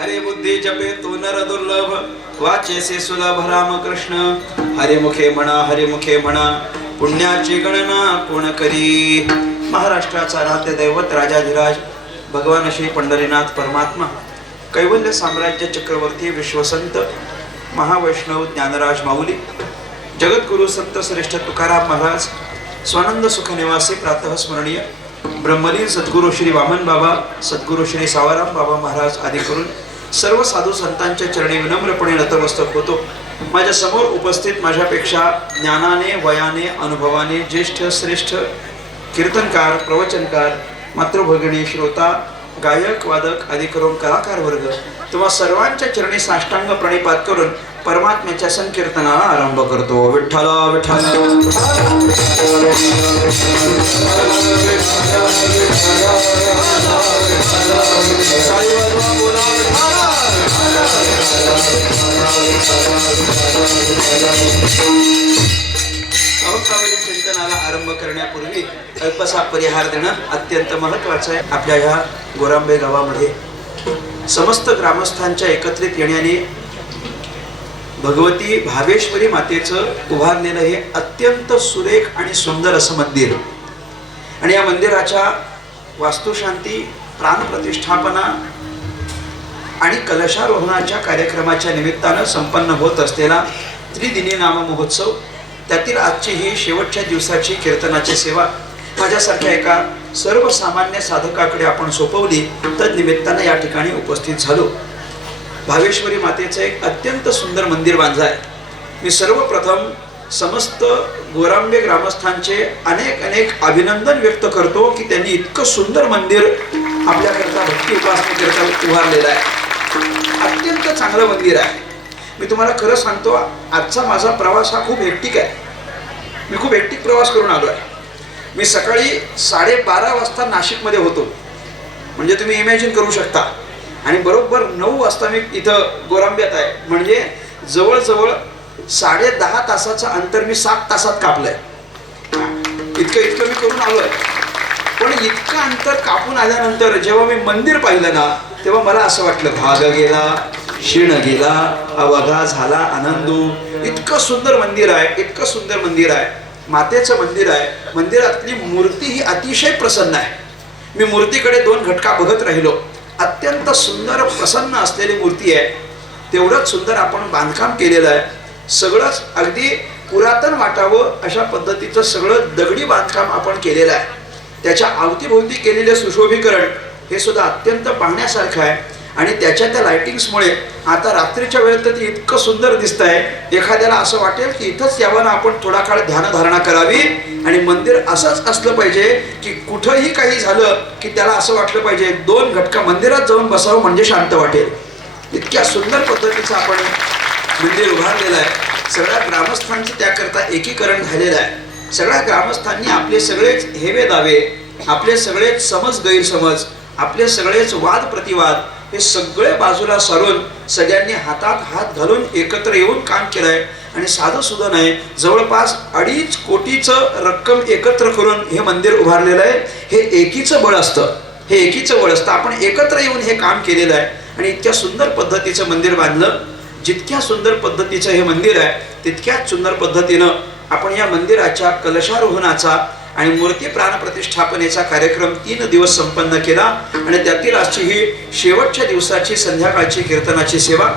हरे बुद्धी जपे तो नर दुर्लभ, वाचेसे सुलभ रामकृष्ण. हरिमुखे म्हणा पुण्याची गणना कोण करी. महाराष्ट्राचा राहते दैवत राजाधिराज भगवान श्री पंढरीनाथ परमात्मा, कैवल्य साम्राज्य चक्रवर्ती विश्वसंत महावैष्णव ज्ञानराज माऊली, जगद्गुरु संत श्रेष्ठ तुकाराम महाराज, स्वानंद सुख निवासी प्रातः स्मरणीय ब्रह्मलीन सद्गुरु श्री वामन बाबा, सद्गुरु श्री सावराम बाबा महाराज आदी करून सर्व साधू संतांच्या चरणी विनम्रपणे नतमस्तक होतो. माझ्या समोर उपस्थित माझ्यापेक्षा ज्ञानाने वयाने अनुभवाने ज्येष्ठ श्रेष्ठ कीर्तनकार प्रवचनकार मातृभगिनी श्रोता गायक वादक आदी करून कलाकार वर्ग तुम्हा सर्वांच्या चरणी साष्टांग प्रणिपात करून परमात्म्याच्या संकीर्तनाला आरंभ करतो. विठ्ठला विठ्ठला चिंतनाला आरंभ करण्यापूर्वी अल्पसा परिहार देणं अत्यंत महत्वाचं आहे. आपल्या ह्या गोरांबे गावामध्ये समस्त ग्रामस्थांच्या एकत्रित येण्याने भगवती भावेश्वरी मातेचं उभारलेलं हे अत्यंत सुरेख आणि सुंदर असं मंदिर, आणि या मंदिराच्या वास्तुशांती प्राणप्रतिष्ठापना आणि कलशारोहणाच्या कार्यक्रमाच्या निमित्तानं संपन्न होत असलेला त्रिदिनी नाम महोत्सव, त्यातील आजची ही शेवटच्या दिवसाची कीर्तनाची सेवा माझ्यासारख्या एका सर्वसामान्य साधकाकडे आपण सोपवली. तद्निमित्तानं या ठिकाणी उपस्थित झालो. भावेश्वरी मातेचं एक अत्यंत सुंदर मंदिर बांधलं आहे. मी सर्वप्रथम समस्त गोरांबे ग्रामस्थांचे अनेक अनेक अभिनंदन व्यक्त करतो की त्यांनी इतकं सुंदर मंदिर आपल्याकरता भक्ती उपासनेकरता उभारलेलं आहे. अत्यंत चांगलं मंदिर आहे. मी तुम्हाला खरं सांगतो, आजचा माझा प्रवास हा खूप हेक्टिक आहे. मी खूप हेक्टिक प्रवास करून आलो आहे. मी सकाळी 12:30 वाजता नाशिकमध्ये होतो, म्हणजे तुम्ही इमॅजिन करू शकता, आणि बरोबर 9 वाजता मी इथं गोरांब्यात आहे. म्हणजे जवळजवळ 10.5 तासाचं अंतर मी 7 तासात कापलंय. इतकं मी करून आलोय. पण इतकं अंतर कापून आल्यानंतर जेव्हा मी मंदिर पाहिलं ना, तेव्हा मला असं वाटलं भाग गेला, क्षीण गेला, अवघा झाला आनंदू. इतकं सुंदर मंदिर आहे, इतकं सुंदर मंदिर आहे. मातेचं मंदिर आहे. मंदिरातली मूर्ती ही अतिशय प्रसन्न आहे. मी मूर्तीकडे 2 घटका बघत राहिलो. अत्यंत सुंदर प्रसन्न असलेली मूर्ती आहे. तेवढंच सुंदर आपण बांधकाम केलेलं आहे. सगळंच अगदी पुरातन वाटावं अशा पद्धतीचं सगळं दगडी बांधकाम आपण केलेलं आहे. त्याच्या अवतीभोवती केलेले सुशोभीकरण हे सुद्धा अत्यंत पाहण्यासारखं आहे. आणि त्याच्या त्या लाइटिंग्समुळे आता रात्रीच्या वेळेत तर ती इतकं सुंदर दिसत आहे, एखाद्याला असं वाटेल की इथंच यावं ना आपण थोडा काळ ध्यानधारणा करावी. आणि मंदिर असंच असलं पाहिजे की कुठंही काही झालं की त्याला असं वाटलं पाहिजे 2 घटका मंदिरात जाऊन बसावं म्हणजे शांत वाटेल. इतक्या सुंदर पद्धतीचं आपण मंदिर उभारलेलं आहे. सगळ्या ग्रामस्थांचं त्याकरता एकीकरण झालेलं आहे. सगळ्या ग्रामस्थांनी आपले सगळेच हेवे दावे, आपले सगळेच समज गैरसमज, आपले सगळेच वाद प्रतिवाद हे सगळे बाजूला सारून सगळ्यांनी हातात हात घालून एकत्र येऊन काम केलंय. आणि साधं सुद्धा नाही, जवळपास 2.5 कोटीचं रक्कम एकत्र करून हे मंदिर उभारलेलं आहे. हे एकीचं बळ असतं, हे एकीचं बळ असतं. आपण एकत्र येऊन हे काम केलेलं आहे आणि इतक्या सुंदर पद्धतीचं मंदिर बांधलं. जितक्या सुंदर पद्धतीचं हे मंदिर आहे, तितक्याच सुंदर पद्धतीनं आपण या मंदिराच्या कलशारोहणाचा आणि मूर्ती प्राणप्रतिष्ठापनेचा कार्यक्रम 3 दिवस संपन्न केला. आणि त्यातील आजची ही शेवटच्या दिवसाची संध्याकाळची कीर्तनाची सेवा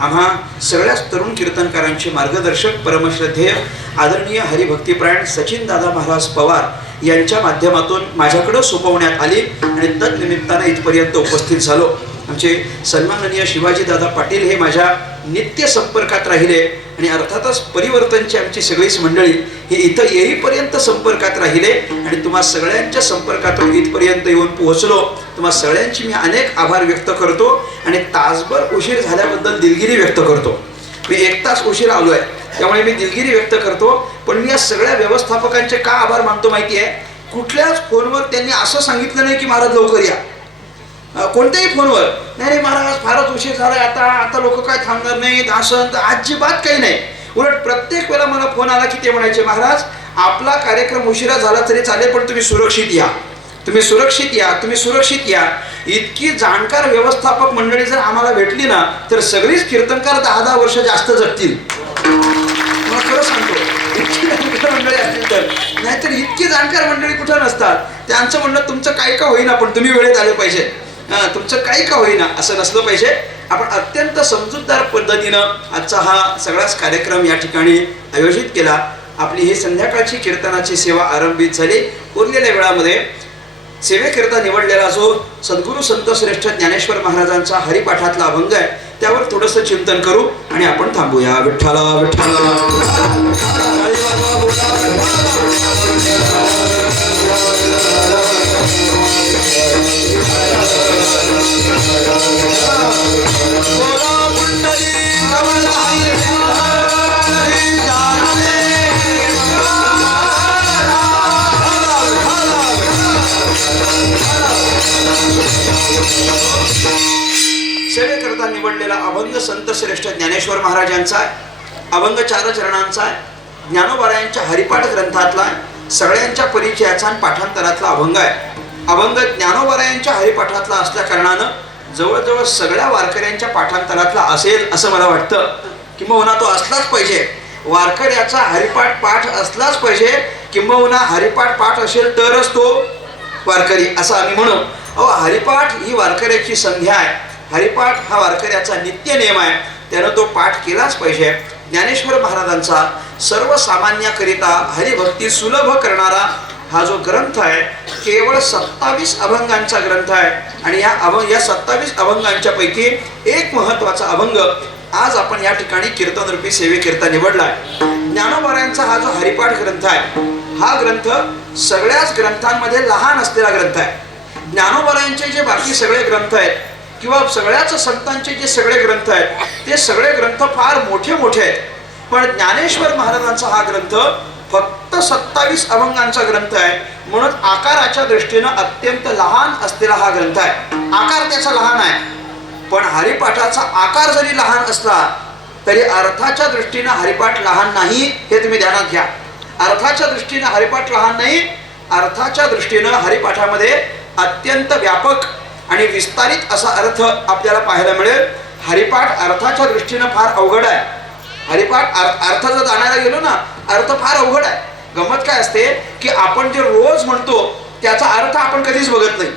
आम्हा सगळ्याच तरुण कीर्तनकारांचे मार्गदर्शक परमश्रद्धेय आदरणीय हरिभक्तिप्रायण सचिन दादा महाराज पवार यांच्या माध्यमातून माझ्याकडे सोपवण्यात आली. आणि तद्निमित्तानं इथपर्यंत उपस्थित झालो. आमचे सन्माननीय शिवाजी दादा पाटील हे माझ्या नित्य संपर्कात राहिले. आणि अर्थातच परिवर्तनची आमची सगळीच मंडळी ही इथं येईपर्यंत संपर्कात राहिले. आणि तुम्हा सगळ्यांच्या संपर्कातून इथपर्यंत येऊन पोहोचलो. तुम्हा सगळ्यांची मी अनेक आभार व्यक्त करतो. आणि तासभर उशीर झाल्याबद्दल दिलगिरी व्यक्त करतो. मी 1 तास उशीर आलो आहे, त्यामुळे मी दिलगिरी व्यक्त करतो. पण मी या सगळ्या व्यवस्थापकांचे का आभार मानतो माहिती आहे? कुठल्याच फोनवर त्यांनी असं सांगितलं नाही की महाराज लवकर या. कोणत्याही फोनवर नाही महाराज फारच उशीर झालाय, आता लोक काय थांबणार नाहीत, असं अजिबात काही नाही. उलट प्रत्येक वेळेला मला फोन आला की ते म्हणायचे महाराज आपला कार्यक्रम उशिरा झाला तरी चालेल पण तुम्ही सुरक्षित या. तुम्ही सुरक्षित या, तुम्ही सुरक्षित या. इतकी जाणकार व्यवस्थापक मंडळी जर आम्हाला भेटली ना तर सगळीच कीर्तनकार 10-10 वर्ष जास्त जगतील. मला खरं सांगतो, इतकी जाणकार मंडळी असतील तर. नाहीतर इतकी जाणकार मंडळी कुठं नसतात. त्यांचं म्हणणं तुमचं काही का होईना पण तुम्ही वेळेत आले पाहिजे, तुमचं काही का होईना असं नसलं पाहिजे. आपण अत्यंत समजूतदार पद्धतीनं आजचा हा सगळाच कार्यक्रम या ठिकाणी आयोजित केला. आपली ही संध्याकाळची कीर्तनाची सेवा आरंभित झाली. उरलेल्या वेळामध्ये सेवेकरिता निवडलेला जो सद्गुरू संत श्रेष्ठ ज्ञानेश्वर महाराजांचा हरिपाठातला अभंग आहे त्यावर थोडंसं चिंतन करू आणि आपण थांबूया. विठ्ठला विठ्ठला. सेवेकरता निवडलेला अभंग संत श्रेष्ठ ज्ञानेश्वर महाराजांचा आहे. अभंग 4 चरणांचा आहे. ज्ञानोबारायांच्या हरिपाठ ग्रंथातला सगळ्यांच्या परिचयाचा आणि पाठांतरातला अभंग आहे. अभंग ज्ञानोबारायांच्या हरिपाठातला असल्या कारणानं जवळजवळ सगळ्या वारकऱ्यांच्या पाठांतरातला असेल असं मला वाटतं. किंबहुना तो असलाच पाहिजे. वारकऱ्याचा हरिपाठ पाठ असलाच पाहिजे. किंबहुना हरिपाठ पाठ असेल तरच तो वारकरी असं आम्ही म्हणू. हरिपाठ ही वारकऱ्याची संध्या आहे. हरिपाठ हा वारकऱ्याचा नित्य नियम आहे. त्यानं तो पाठ केलाच पाहिजे. ज्ञानेश्वर महाराजांचा सर्वसामान्याकरिता हरिभक्ती सुलभ करणारा हा जो ग्रंथ आहे केवळ 27 अभंगांचा ग्रंथ आहे. आणि या 27 अभंगांच्या पैकी एक महत्वाचा अभंग आज आपण या ठिकाणी कीर्तनरूपी सेवेकरिता निवडलाय. ज्ञानोबारायांचा हा जो हरिपाठ ग्रंथ आहे हा ग्रंथ सगळ्याच ग्रंथांमध्ये लहान असलेला ग्रंथ आहे. ज्ञानोबारायांचे जे बाकी सगळे ग्रंथ आहेत किंवा सगळ्याच संतांचे जे सगळे ग्रंथ आहेत ते सगळे ग्रंथ फार मोठे मोठे आहेत. पण ज्ञानेश्वर महाराजांचा हा ग्रंथ फक्त 27 अभंगांचा ग्रंथ आहे. म्हणून आकाराच्या दृष्टीनं अत्यंत लहान असलेला हा ग्रंथ आहे. आकार त्याचा लहान आहे. पण हरिपाठाचा आकार जरी लहान असला तरी अर्थाच्या दृष्टीनं हरिपाठ लहान नाही हे तुम्ही ध्यानात घ्या. अर्थाच्या दृष्टीनं हरिपाठ लहान नाही. अर्थाच्या दृष्टीनं हरिपाठामध्ये अत्यंत व्यापक आणि विस्तारित असा अर्थ आपल्याला पाहायला मिळेल. हरिपाठ अर्थाच्या दृष्टीनं फार अवघड आहे. हरिपाठ अर्थ जर जाणायला गेलो ना अर्थ फार अवघड आहे. गंमत काय असते की आपण जे रोज म्हणतो त्याचा अर्थ आपण कधीच बघत नाही.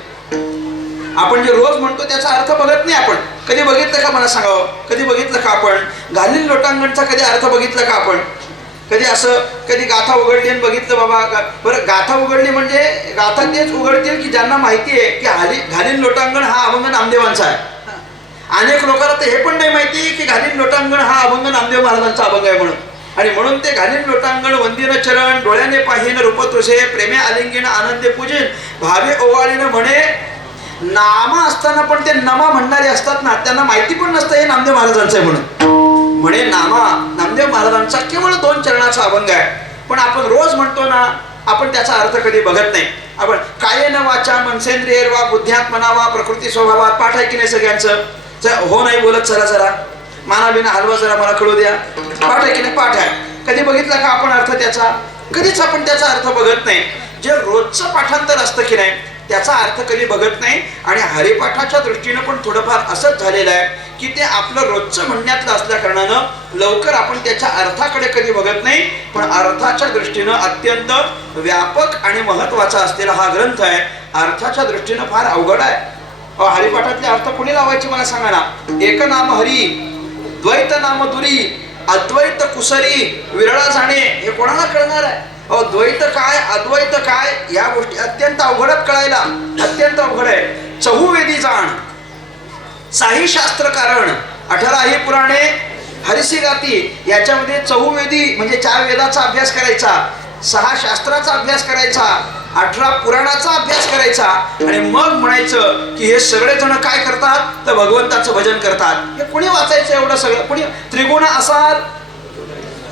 आपण जे रोज म्हणतो त्याचा अर्थ बघत नाही. आपण कधी बघितलं का मला सांगावं? कधी बघितलं का आपण घालील लोटांगणचा कधी अर्थ बघितलं का आपण? कधी असं कधी गाथा उघडली आणि बघितलं बाबा? बरं, गाथा उघडली म्हणजे गाथा तेच उघडतील की ज्यांना माहिती आहे की घालील लोटांगण हा अभंग नामदेवांचा आहे. अनेक लोकांना तर हे पण नाही माहिती की घालील लोटांगण हा अभंग नामदेव महाराजांचा अभंग आहे म्हणून. आणि म्हणून ते घालील लोटांगण वंदिन चरण डोळ्याने पाहिन रूप तुझे प्रेमे आलिंगन आनंदे पूजिन भावे ओवाळीनं म्हणे. नामा असताना पण ते नमा म्हणणारे असतात ना त्यांना माहिती पण नसतं हे नामदेव महाराजांचं आहे म्हणून. म्हणे नामा नामदेव महाराजांचा केवळ 2 चरणाचा अभंग आहे. पण आपण रोज म्हणतो ना आपण त्याचा अर्थ कधी बघत नाही. आपण कायेन वाचा मनसेंद्रिय वा बुद्ध्यात्मना वा प्रकृती स्वभावात पाठ आहे की नाही सगळ्यांचं? हो नाही बोलत चला जरा माना बिना हलवा जरा मला कळू द्या. पाठ आहे की नाही? पाठ आहे. कधी बघितला का आपण अर्थ त्याचा? कधीच आपण त्याचा अर्थ बघत नाही. जे रोजचं पाठांतर असतं की नाही त्याचा अर्थ कधी बघत नाही. आणि हरिपाठाच्या दृष्टीनं पण थोडंफार असंच झालेलं आहे की ते आपलं रोजचं म्हणण्यातलं असल्या कारणानं लवकर आपण त्याच्या अर्थाकडे कधी बघत नाही. पण अर्थाच्या दृष्टीनं अत्यंत व्यापक आणि महत्वाचा असलेला हा ग्रंथ आहे. अर्थाच्या दृष्टीनं फार अवघड आहे. हरिपाठातले अर्थ कोणी लावायचे मला सांगा ना? एक नाम हरी, द्वैत नाम दुरी, अद्वैत कुसरी, विरळा जाणे हे कोणाला कळणार आहे? द्वैत काय अद्वैत काय या गोष्टी अत्यंत अवघडच कळायला अत्यंत अवघड आहे. चहुवेदी जाण साही शास्त्र कारण 18 ही पुराणे हरिसी गाती. याच्यामध्ये चहुवेदी म्हणजे 4 वेदाचा अभ्यास करायचा, 6 शास्त्राचा अभ्यास करायचा, 18 पुराणाचा अभ्यास करायचा आणि मग म्हणायचं की हे सगळे जण काय करतात तर भगवंताचं भजन करतात. हे कुणी वाचायचं एवढं सगळं? कुणी? त्रिगुण असार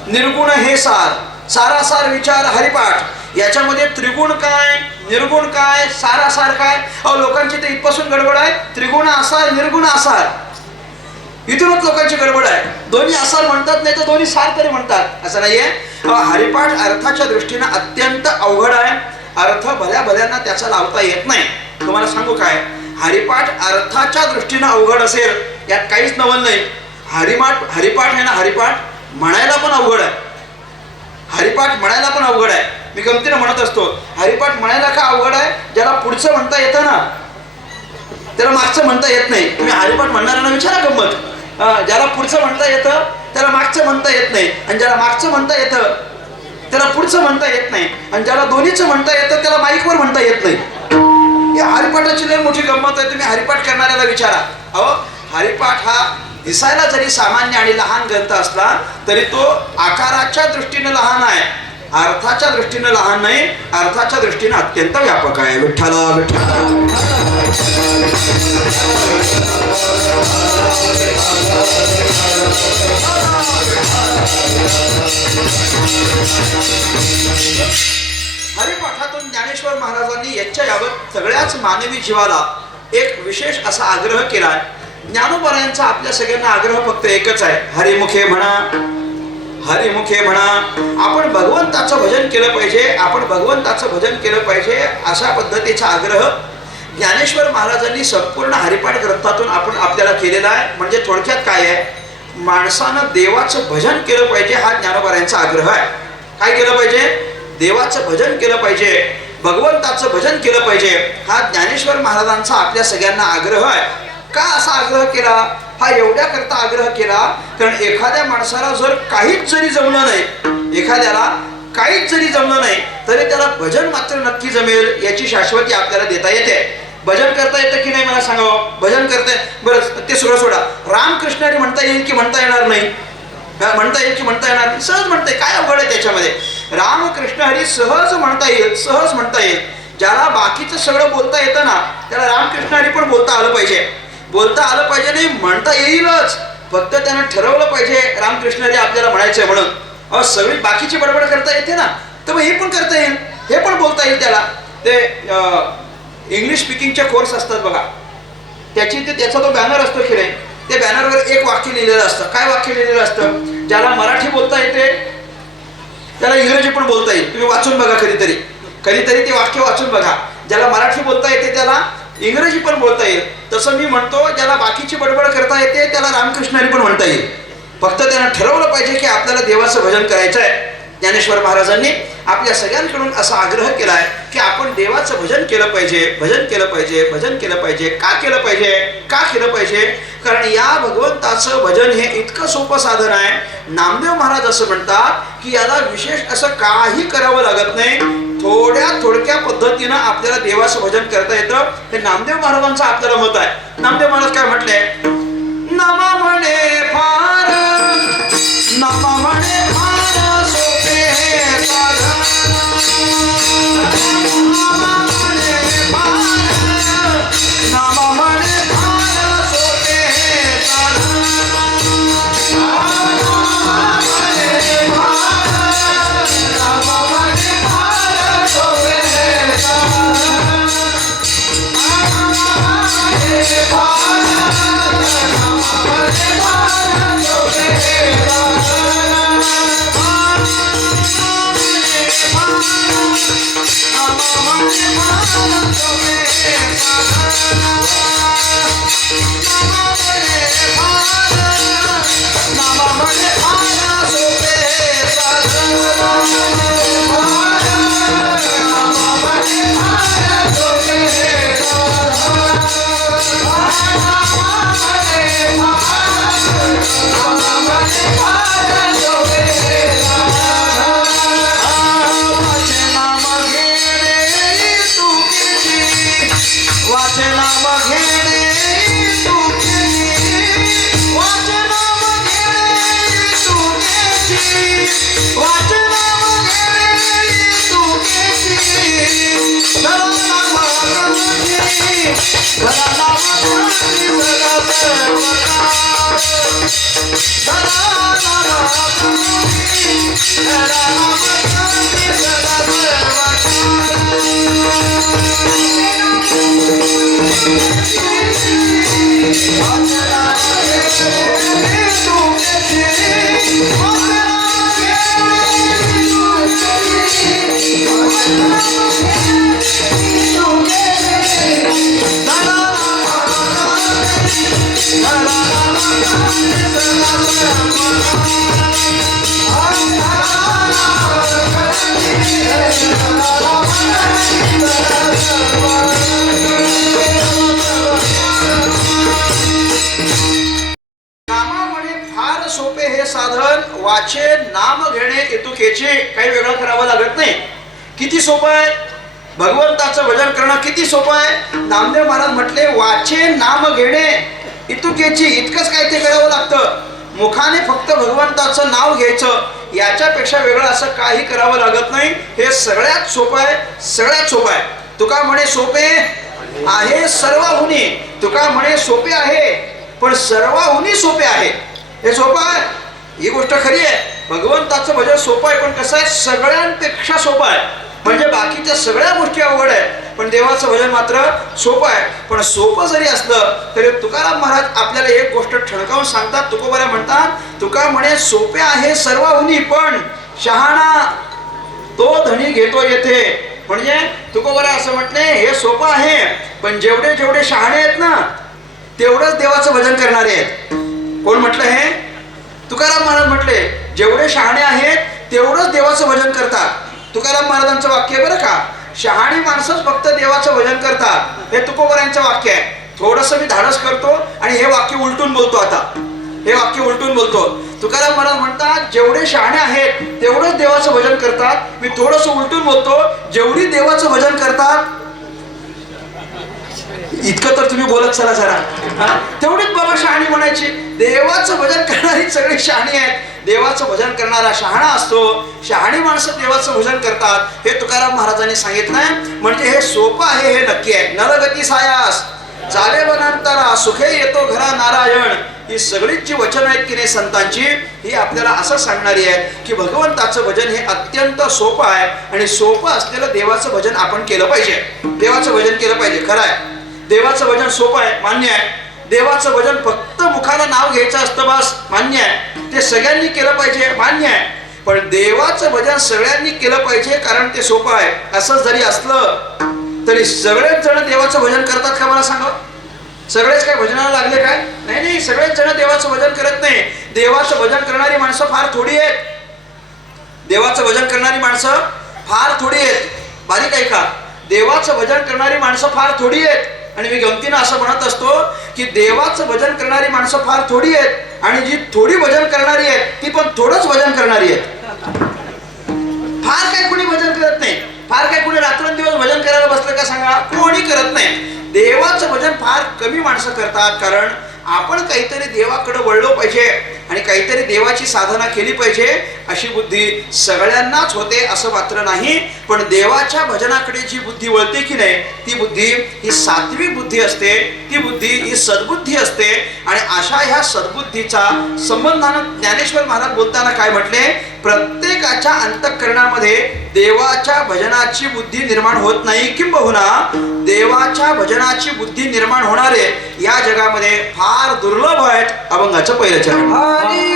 निर्गुण हे सार, सारासार विचार हरिपाठ. याच्यामध्ये त्रिगुण काय निर्गुण काय सारासार काय? लोकांची तर इथपासून गडबड आहे. त्रिगुण असार निर्गुण असार इथूनच लोकांची गडबड आहे. दोन्ही असार म्हणतात नाही तर दोन्ही सार तरी म्हणतात असं नाहीये. हरिपाठ अर्थाच्या दृष्टीनं अत्यंत अवघड आहे. अर्थ भल्या भल्यांना त्याचा लावता येत नाही. तुम्हाला सांगू काय, हरिपाठ अर्थाच्या दृष्टीनं अवघड असेल यात काहीच नवल नाही. हरिपाठ आहे ना, हरिपाठ म्हणायला पण अवघड आहे. हरिपाठ म्हणायला पण अवघड आहे. मी गमतीनं म्हणत असतो, हरिपाठ म्हणायला का अवघड आहे? ज्याला पुढचं म्हणता येतं ना त्याला मागचं म्हणता येत नाही. तुम्ही हरिपाठ म्हणणाऱ्यांना विचारा गंमत. ज्याला पुढचं म्हणता येतं त्याला मागचं म्हणता येत नाही, आणि ज्याला मागचं म्हणता येतं त्याला पुढचं म्हणता येत नाही, आणि ज्याला दोन्हीचं म्हणता येतं त्याला माईकवर म्हणता येत नाही. या हरिपाठाची लय मोठी गंमत आहे. तुम्ही हरिपाठ करणाऱ्याला विचारा. अहो, हरिपाठ हा दिसायला जरी सामान्य आणि लहान ग्रंथ असला तरी तो आकाराच्या दृष्टीने लहान आहे, अर्थाच्या दृष्टीने लहान नाही, अर्थाच्या दृष्टीने अत्यंत व्यापक आहे. विठ्ठला विठ्ठला. हरिपाठातून ज्ञानेश्वर महाराजांनी याबाबत सगळ्याच मानवी जीवाला एक विशेष असा आग्रह केलाय. ज्ञानोबरायांचा आपल्या सगळ्यांना आग्रह फक्त एकच आहे, हरिमुखे म्हणा, हरिमुखे म्हणा. आपण भगवंताचं भजन केलं पाहिजे, आपण भगवंताचं भजन केलं पाहिजे, अशा पद्धतीचा आग्रह ज्ञानेश्वर महाराजांनी संपूर्ण हरिपाठ ग्रंथातून आपण आपल्याला केलेला आहे. म्हणजे थोडक्यात काय आहे, माणसानं देवाचं भजन केलं पाहिजे हा ज्ञानोबरायांचा आग्रह आहे. काय केलं पाहिजे? देवाचं भजन केलं पाहिजे, भगवंताचं भजन केलं पाहिजे, हा ज्ञानेश्वर महाराजांचा आपल्या सगळ्यांना आग्रह आहे. का असा आग्रह केला? हा एवढ्या करता आग्रह केला कारण एखाद्या माणसाला जर काहीच जरी जमलं नाही, एखाद्याला काहीच जरी जमलं नाही तरी त्याला भजन मात्र नक्की जमेल याची शाश्वती आपल्याला देता येते. भजन करता येतं की नाही मला सांगावं? भजन करताय बरं, ते सगळं सोडा. रामकृष्ण हरी म्हणता येईल की म्हणता येणार नाही? म्हणता येईल की म्हणता येणार नाही? सहज म्हणते. काय अवघड आहे त्याच्यामध्ये? रामकृष्ण हरी सहज म्हणता येईल, सहज म्हणता येईल. ज्याला बाकीचं सगळं बोलता येतं ना त्याला रामकृष्ण हरी पण बोलता आलं पाहिजे. बोलता आलं पाहिजे नाही, म्हणता येईलच. फक्त त्यानं ठरवलं पाहिजे रामकृष्ण हरी आपल्याला म्हणायचंय म्हणून. सगळी बाकीची बडबड करता येते ना, तर मग हे पण करता येईल, हे पण बोलता येईल त्याला. ते इंग्लिश स्पीकिंगचे कोर्स असतात बघा, त्याचा तो बॅनर असतो की नाही, त्या बॅनरवर एक वाक्य लिहिलेलं असतं. काय वाक्य लिहिलेलं असतं? ज्याला मराठी बोलता येते त्याला इंग्रजी पण बोलता येईल. तुम्ही वाचून बघा कधीतरी, कधीतरी ते वाक्य वाचून बघा. ज्याला मराठी बोलता येते त्याला इंग्रजी पण बोलता येईल. तसं मी म्हणतो, ज्याला बाकीची बडबड करता येते त्याला रामकृष्ण हरी पण म्हणता येईल. फक्त त्यानं ठरवलं पाहिजे की आपल्याला देवाचं भजन करायचं आहे. ज्ञानेश्वर महाराजांनी आपल्या सगळ्यांकडून असा आग्रह केलाय की आपण देवाचं भजन केलं पाहिजे, भजन केलं पाहिजे, भजन केलं पाहिजे. का केलं पाहिजे? का केलं पाहिजे? कारण या भगवंताचं भजन हे इतकं सोपं साधन आहे. नामदेव महाराज असं म्हणतात की याला विशेष असं काही करावं लागत नाही, थोडक्या पद्धतीनं आपल्याला देवाचं भजन करता येतं. हे नामदेव महाराजांचं आपल्याला मत आहे. नामदेव महाराज काय म्हटलंय? नमा म्हणे फार, नमा म्हणे फार सोपे साधन, नमा म्हणे फार, नमा म्हणे फार सोपे साधन, नमा म्हणे फार, नमा म्हणे फार सोपे साधन, नमा म्हणे फार, नमा म्हणे फार सोपे सोपे हे साधन वाचे नाम घेणे इतुकेचे, काही वेगळं करावं लागत नाही. किती सोपं आहे भगवंताचं भजन करणं, किती सोपं आहे. नामदेव महाराज म्हटले वाचे नाम घेणे इतुकेची, इतकंच काय ते करावं लागतं. मुखाने फक्त भगवंताचं नाव घ्यायचं, याच्यापेक्षा वेगळं असं काही करावं लागत नाही. हे सगळ्यात सोपं आहे, सगळ्यात सोपं आहे. तुका म्हणे सोपे आहे सर्वहुनी, तुका म्हणे सोपे आहे पण सर्वहुनी सोपे आहे. हे सोपं आहे, ही गोष्ट खरी आहे. भगवंताचं भजन सोपं आहे, पण कसं आहे सगळ्यांपेक्षा सोपं आहे. म्हणजे बाकीच्या सगळ्या गोष्टी अवघड आहेत, पण देवाचं भजन मात्र सोपं आहे. पण सोपं जरी असलं तरी तुकाराम महाराज आपल्याला एक गोष्ट ठणकावून सांगतात. तुकोबारा म्हणतात तुका म्हणे सोपे आहे सर्वहुनी पण शहाणा तो धनी घेतो येथे. म्हणजे तुकोबारा असं म्हटले हे सोपं आहे, पण जेवढे जेवढे शहाणे आहेत ना तेवढंच देवाचं भजन करणारे आहेत. कोण म्हटलं हे? तुकाराम महाराज म्हटले जेवढे शहाणे आहेत तेवढंच देवाचं भजन करतात. तुकाराम महाराजांचं वाक्य आहे बरं का. शहाणी माणसंच फक्त देवाचं भजन करतात, हे तुकोबारांचं वाक्य आहे. थोडंसं मी धाडस करतो आणि हे वाक्य उलटून बोलतो. आता हे वाक्य उलटून बोलतो. तुकाराम महाराज म्हणतात जेवढे शहाणे आहेत तेवढंच देवाचं भजन करतात. मी थोडंसं उलटून बोलतो, जेवढी देवाचं भजन करतात इतकं तर तुम्ही बोलत चला जरा, तेवढीच बाबा शहाणी म्हणायची. देवाचं भजन करणारी सगळी शहाणी आहेत. देवाचं भजन करणारा शहाणा असतो, शहाणी माणसं देवाचं भजन करतात, हे तुकाराम महाराजांनी सांगितलंय. म्हणजे हे सोपं आहे हे नक्की आहे. नरगती सायास चाले वनांतरा सुखे येतो घरा नारायण, ही सगळीच जी वचन आहेत की नाही संतांची, ही आपल्याला असं सांगणारी आहेत की भगवंताचं भजन हे अत्यंत सोपं आहे आणि सोपं असलेलं देवाचं भजन आपण केलं पाहिजे. देवाचं भजन केलं पाहिजे. खरं आहे देवाचं भजन सोपं आहे, मान्य आहे. देवाचं भजन फक्त मुखाला नाव घ्यायचं असतं बस, मान्य आहे. ते सगळ्यांनी केलं पाहिजे, मान्य आहे. पण देवाचं भजन सगळ्यांनी केलं पाहिजे कारण ते सोपं आहे. असं जरी असलं तरी सगळेच जण देवाचं भजन करतात का मला सांगा? सगळेच काय भजनाला लागले काय? नाही नाही, सगळेच जण देवाचं भजन करत नाही. देवाचं भजन करणारी माणसं फार थोडी आहेत. देवाचं भजन करणारी माणसं फार थोडी आहेत. बारीक आहे का? देवाचं भजन करणारी माणसं फार थोडी आहेत. आणि मी गमतीनं असं म्हणत असतो की देवाचं भजन करणारी माणसं फार थोडी आहेत आणि जी थोडी भजन करणारी आहेत ती पण थोडंच भजन करणारी आहेत. फार काय कोणी भजन करत नाही. फार काय कोणी रात्रंदिवस भजन करायला बसलं का सांगा? कोणी करत नाही. देवाचं भजन फार कमी माणसं करतात, कारण आपण काहीतरी देवाकडे वळलो पाहिजे आणि काहीतरी देवाची साधना केली पाहिजे अशी बुद्धी सगळ्यांनाच होते असं मात्र नाही. पण देवाच्या भजनाकडे जी बुद्धी वळते की नाही ती बुद्धी ही सात्विक बुद्धी असते, ती बुद्धी ही सद्बुद्धी असते. आणि अशा ह्या सद्बुद्धीचा संबंधानं ज्ञानेश्वर महाराज बोलताना काय म्हटले? प्रत्येकाच्या अंतःकरणामध्ये देवाच्या भजनाची बुद्धी निर्माण होत नाही, किंबहुना देवाच्या भजनाची बुद्धी निर्माण होणारे या जगामध्ये फार दुर्लभ आहेत. अभंगाचं पहिलं चरण.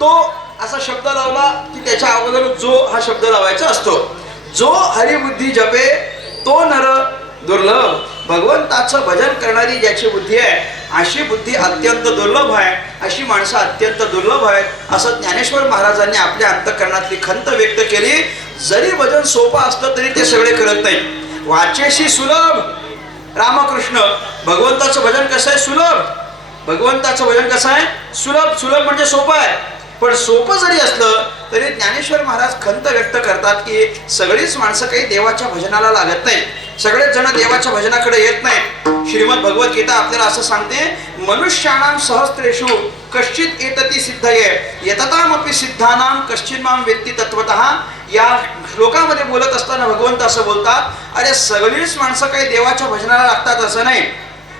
तो असा शब्द लावला की त्याच्या अगोदर जो हा शब्द लावायचा असतो. जो हरिबुद्धी जपे तो नर दुर्लभ. भगवंताचं भजन करणारी ज्याची बुद्धी आहे अशी बुद्धी अत्यंत दुर्लभ आहे, अशी माणसं अत्यंत दुर्लभ आहेत असं ज्ञानेश्वर महाराजांनी आपल्या अंतःकरणातली खंत व्यक्त केली. जरी भजन सोपं असतं तरी ते सगळे करत नाही. वाचेशी सुलभ. रामकृष्ण भगवंताचं भजन कसं आहे? सुलभ. भगवंताचं भजन कसं आहे? सुलभ. सुलभ म्हणजे सोपं आहे. पण सोपं जरी असलं तरी ज्ञानेश्वर महाराज खंत व्यक्त करतात की सगळीच माणसं काही देवाच्या भजनाला लागत नाही, सगळेच जण देवाच्या भजनाकडे येत नाही. श्रीमद भगवद्गीता आपल्याला असं सांगते, मनुष्याणाम सहस्रेषु कश्चित एतती सिद्धये यततामपि सिद्धानाम कश्चिन माम वेत्ती तत्वतः. या श्लोकामध्ये बोलत असताना भगवंत असं बोलतात, अरे सगळीच माणसं काही देवाच्या भजनाला लागतात असं नाही.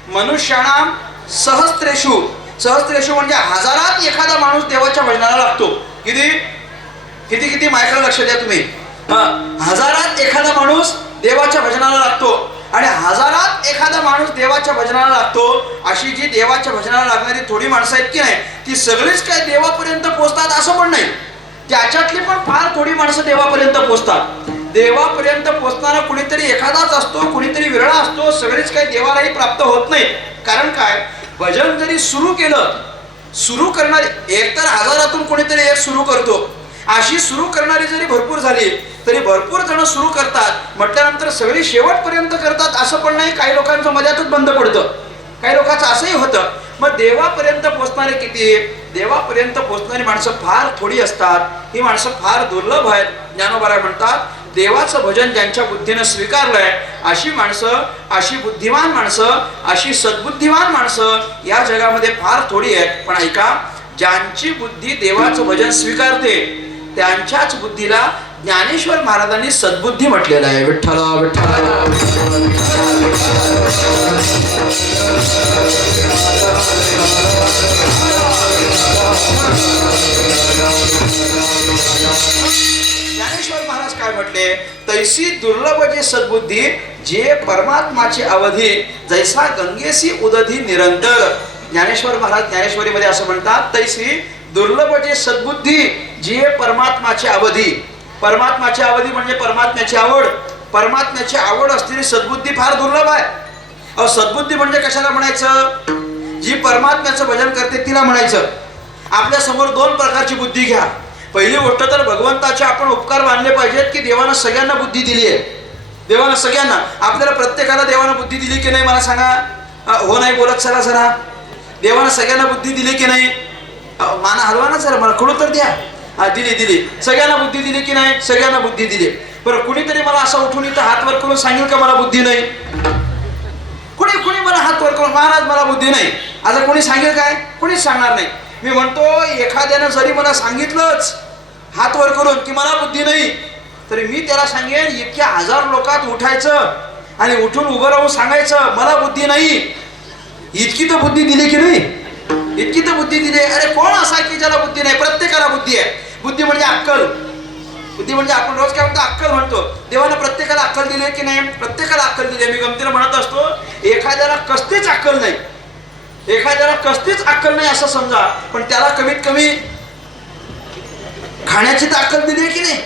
मनुष्याणाम सहस्रेषु. सहस्रेषु म्हणजे हजारात एखादा माणूस देवाच्या भजनाला लागतो. किती किती किती मायकडे लक्ष द्या तुम्ही. हजारात एखादा माणूस देवाच्या भजनाला लागतो. आणि हजारात एखादा माणूस देवाच्या भजनाला लागतो. अशी जी देवाच्या भजनाला लागणारी थोडी माणसं आहेत की नाही ती सगळीच काय देवापर्यंत पोहोचतात असं पण नाही. त्याच्यातली पण फार थोडी माणसं देवापर्यंत पोहोचतात. देवापर्यंत पोहोचणारा कुणीतरी एखादाच असतो, कुणीतरी विरळा असतो. सगळीच काही देवालाही प्राप्त होत नाही. कारण काय? भजन जरी सुरू केलं, सुरू करणारी एकतर हजारातून कोणीतरी एक सुरू करतो. अशी सुरू करणारी जरी भरपूर झाली तरी भरपूर जण सुरू करतात म्हटल्यानंतर सगळी शेवटपर्यंत करतात असं पण नाही. काही लोकांचं मध्यातच बंद पडतं, काही लोकांचं असंही होतं. मग देवापर्यंत पोहोचणारे किती? देवापर्यंत पोहोचणारी माणसं फार थोडी असतात. ही माणसं फार दुर्लभ आहेत. ज्ञानोबा म्हणतात, देवाचं भजन ज्यांच्या बुद्धीनं स्वीकारलंय अशी माणसं, अशी बुद्धिमान माणसं, अशी सद्बुद्धिमान माणसं या जगामध्ये फार थोडी आहेत. पण ऐका, ज्यांची बुद्धी देवाचं भजन स्वीकारते त्यांच्याच बुद्धीला ज्ञानेश्वर महाराजांनी सद्बुद्धी म्हटलेलं आहे. विठ्ठल विठ्ठल. ज्ञानेश्वर महाराज काय म्हटले? तैसी दुर्लभ जे सद्बुद्धी जे परमात्माची अवधी जैसा गंगेसी उदधी निरंतर. ज्ञानेश्वर महाराज ज्ञानेश्वरीमध्ये असं म्हणतात, तैसी दुर्लभ जे सद्बुद्धी जे परमात्माची अवधी. परमात्माची अवधी म्हणजे परमात्म्याची आवड. परमात्म्याची आवड असलेली सद्बुद्धी फार दुर्लभ आहे. अहो, सद्बुद्धी म्हणजे कशाला म्हणायचं? जी परमात्म्याचं भजन करते तिला म्हणायचं. आपल्या समोर दोन प्रकारची बुद्धी घ्या. पहिली गोष्ट तर भगवंताचे आपण उपकार मानले पाहिजेत की देवानं सगळ्यांना बुद्धी दिली आहे. देवानं सगळ्यांना, आपल्याला प्रत्येकाला देवानं बुद्धी दिली की नाही मला सांगा? हो नाही बोलत चला जरा. देवानं सगळ्यांना बुद्धी दिली की नाही? माना हलवा ना जरा, मला कळू तर द्या. दिली दिली. सगळ्यांना बुद्धी दिली की नाही? सगळ्यांना बुद्धी दिली. बरं, कुणीतरी मला असं उठून इथं हात वर करून सांगेल का मला बुद्धी नाही? कुणी कुणी मला हात वर करून, महाराज मला बुद्धी नाही असं कोणी सांगेल काय? कुणीच सांगणार नाही. मी म्हणतो, एखाद्यानं जरी मला सांगितलंच हात वर करून की मला बुद्धी नाही, तरी मी त्याला सांगेन इतक्या हजार लोकात उठायचं आणि उठून उभं राहून सांगायचं मला बुद्धी नाही. इतकी तर बुद्धी दिली की नाही? इतकी तर बुद्धी दिली. अरे कोण असा की ज्याला बुद्धी नाही? प्रत्येकाला बुद्धी आहे. बुद्धी म्हणजे अक्कल. बुद्धी म्हणजे आपण रोज काय म्हणतो? अक्कल म्हणतो. देवानं प्रत्येकाला अक्कल दिली की नाही? प्रत्येकाला अक्कल दिली. मी गमतीनं म्हणत असतो, एखाद्याला कसलीच अक्कल नाही, एखाद्याला कसलीच अक्कल नाही असं समजा, पण त्याला कमीत कमी खाण्याची तर अक्कल दिली की नाही?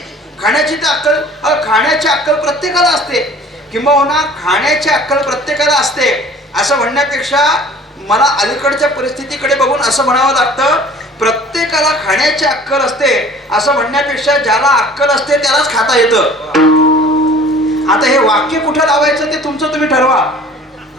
खाण्याची तर अक्कल, खाण्याची अक्कल प्रत्येकाला असते. किंबहुना खाण्याची अक्कल प्रत्येकाला असते असं म्हणण्यापेक्षा मला अलीकडच्या परिस्थितीकडे बघून असं म्हणावं लागतं, प्रत्येकाला खाण्याची अक्कल असते असं म्हणण्यापेक्षा ज्याला अक्कल असते त्यालाच खाता येतं. आता हे वाक्य कुठं लावायचं ते तुमचं तुम्ही ठरवा.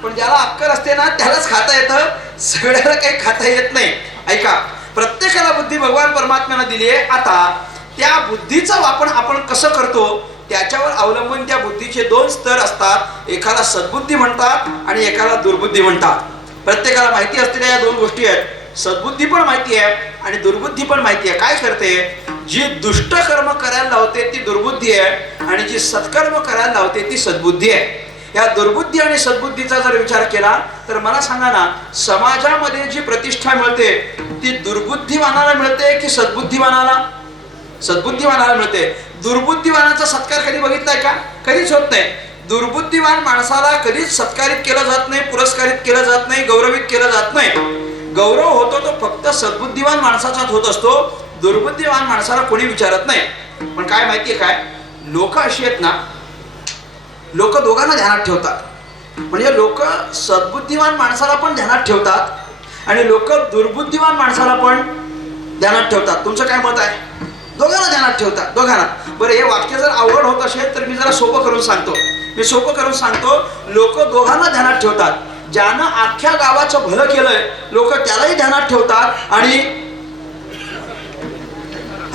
पण ज्याला अक्कल असते ना त्यालाच खाता येतं, सगळ्याला काही खाता येत नाही. ऐका, प्रत्येकाला बुद्धी भगवान परमात्म्यानं दिली आहे. आता त्या बुद्धीचा वापर आपण कसं करतो त्याच्यावर अवलंबून त्या बुद्धीचे दोन स्तर असतात. एकाला सद्बुद्धी म्हणतात आणि एकाला दुर्बुद्धी म्हणतात. प्रत्येकाला माहिती असलेल्या या दोन गोष्टी आहेत. सद्बुद्धी पण माहिती आहे आणि दुर्बुद्धी पण माहिती आहे. काय करते? जी दुष्ट कर्म करायला लावते ती दुर्बुद्धी आहे आणि जी सत्कर्म करायला लावते ती सद्बुद्धी आहे. या दुर्बुद्धी आणि सद्बुद्धीचा जर विचार केला तर मला सांगा ना, समाजामध्ये जी प्रतिष्ठा मिळते ती दुर्बुद्धिवानाला मिळते की सद्बुद्धिवानाला? सद्बुद्धिवानाला मिळते. दुर्बुद्धिवानाचा सत्कार कधी बघितलाय का? कधीच होत नाही. दुर्बुद्धिवान माणसाला कधीच सत्कारित केलं जात नाही, पुरस्कारित केलं जात नाही, गौरवित केलं जात नाही. गौरव होतो तो फक्त सद्बुद्धिवान माणसाचाच होत असतो. दुर्बुद्धिवान माणसाला कोणी विचारत नाही. पण काय माहितीये काय, लोक अशी आहेत ना, लोक दोघांना ध्यानात ठेवतात. म्हणजे लोक सद्बुद्धिवान माणसाला पण ध्यानात ठेवतात आणि लोक दुर्बुद्धिवान माणसाला पण ध्यानात ठेवतात. तुमचं काय मत आहे? दोघांना ध्यानात ठेवतात, दोघांना. बरं, हे वाक्य जर अवघड होत असेल तर मी जरा सोपं करून सांगतो. लोक दोघांना ध्यानात ठेवतात. ज्यानं अख्ख्या गावाचं भलं केलंय लोक त्यालाही ध्यानात ठेवतात आणि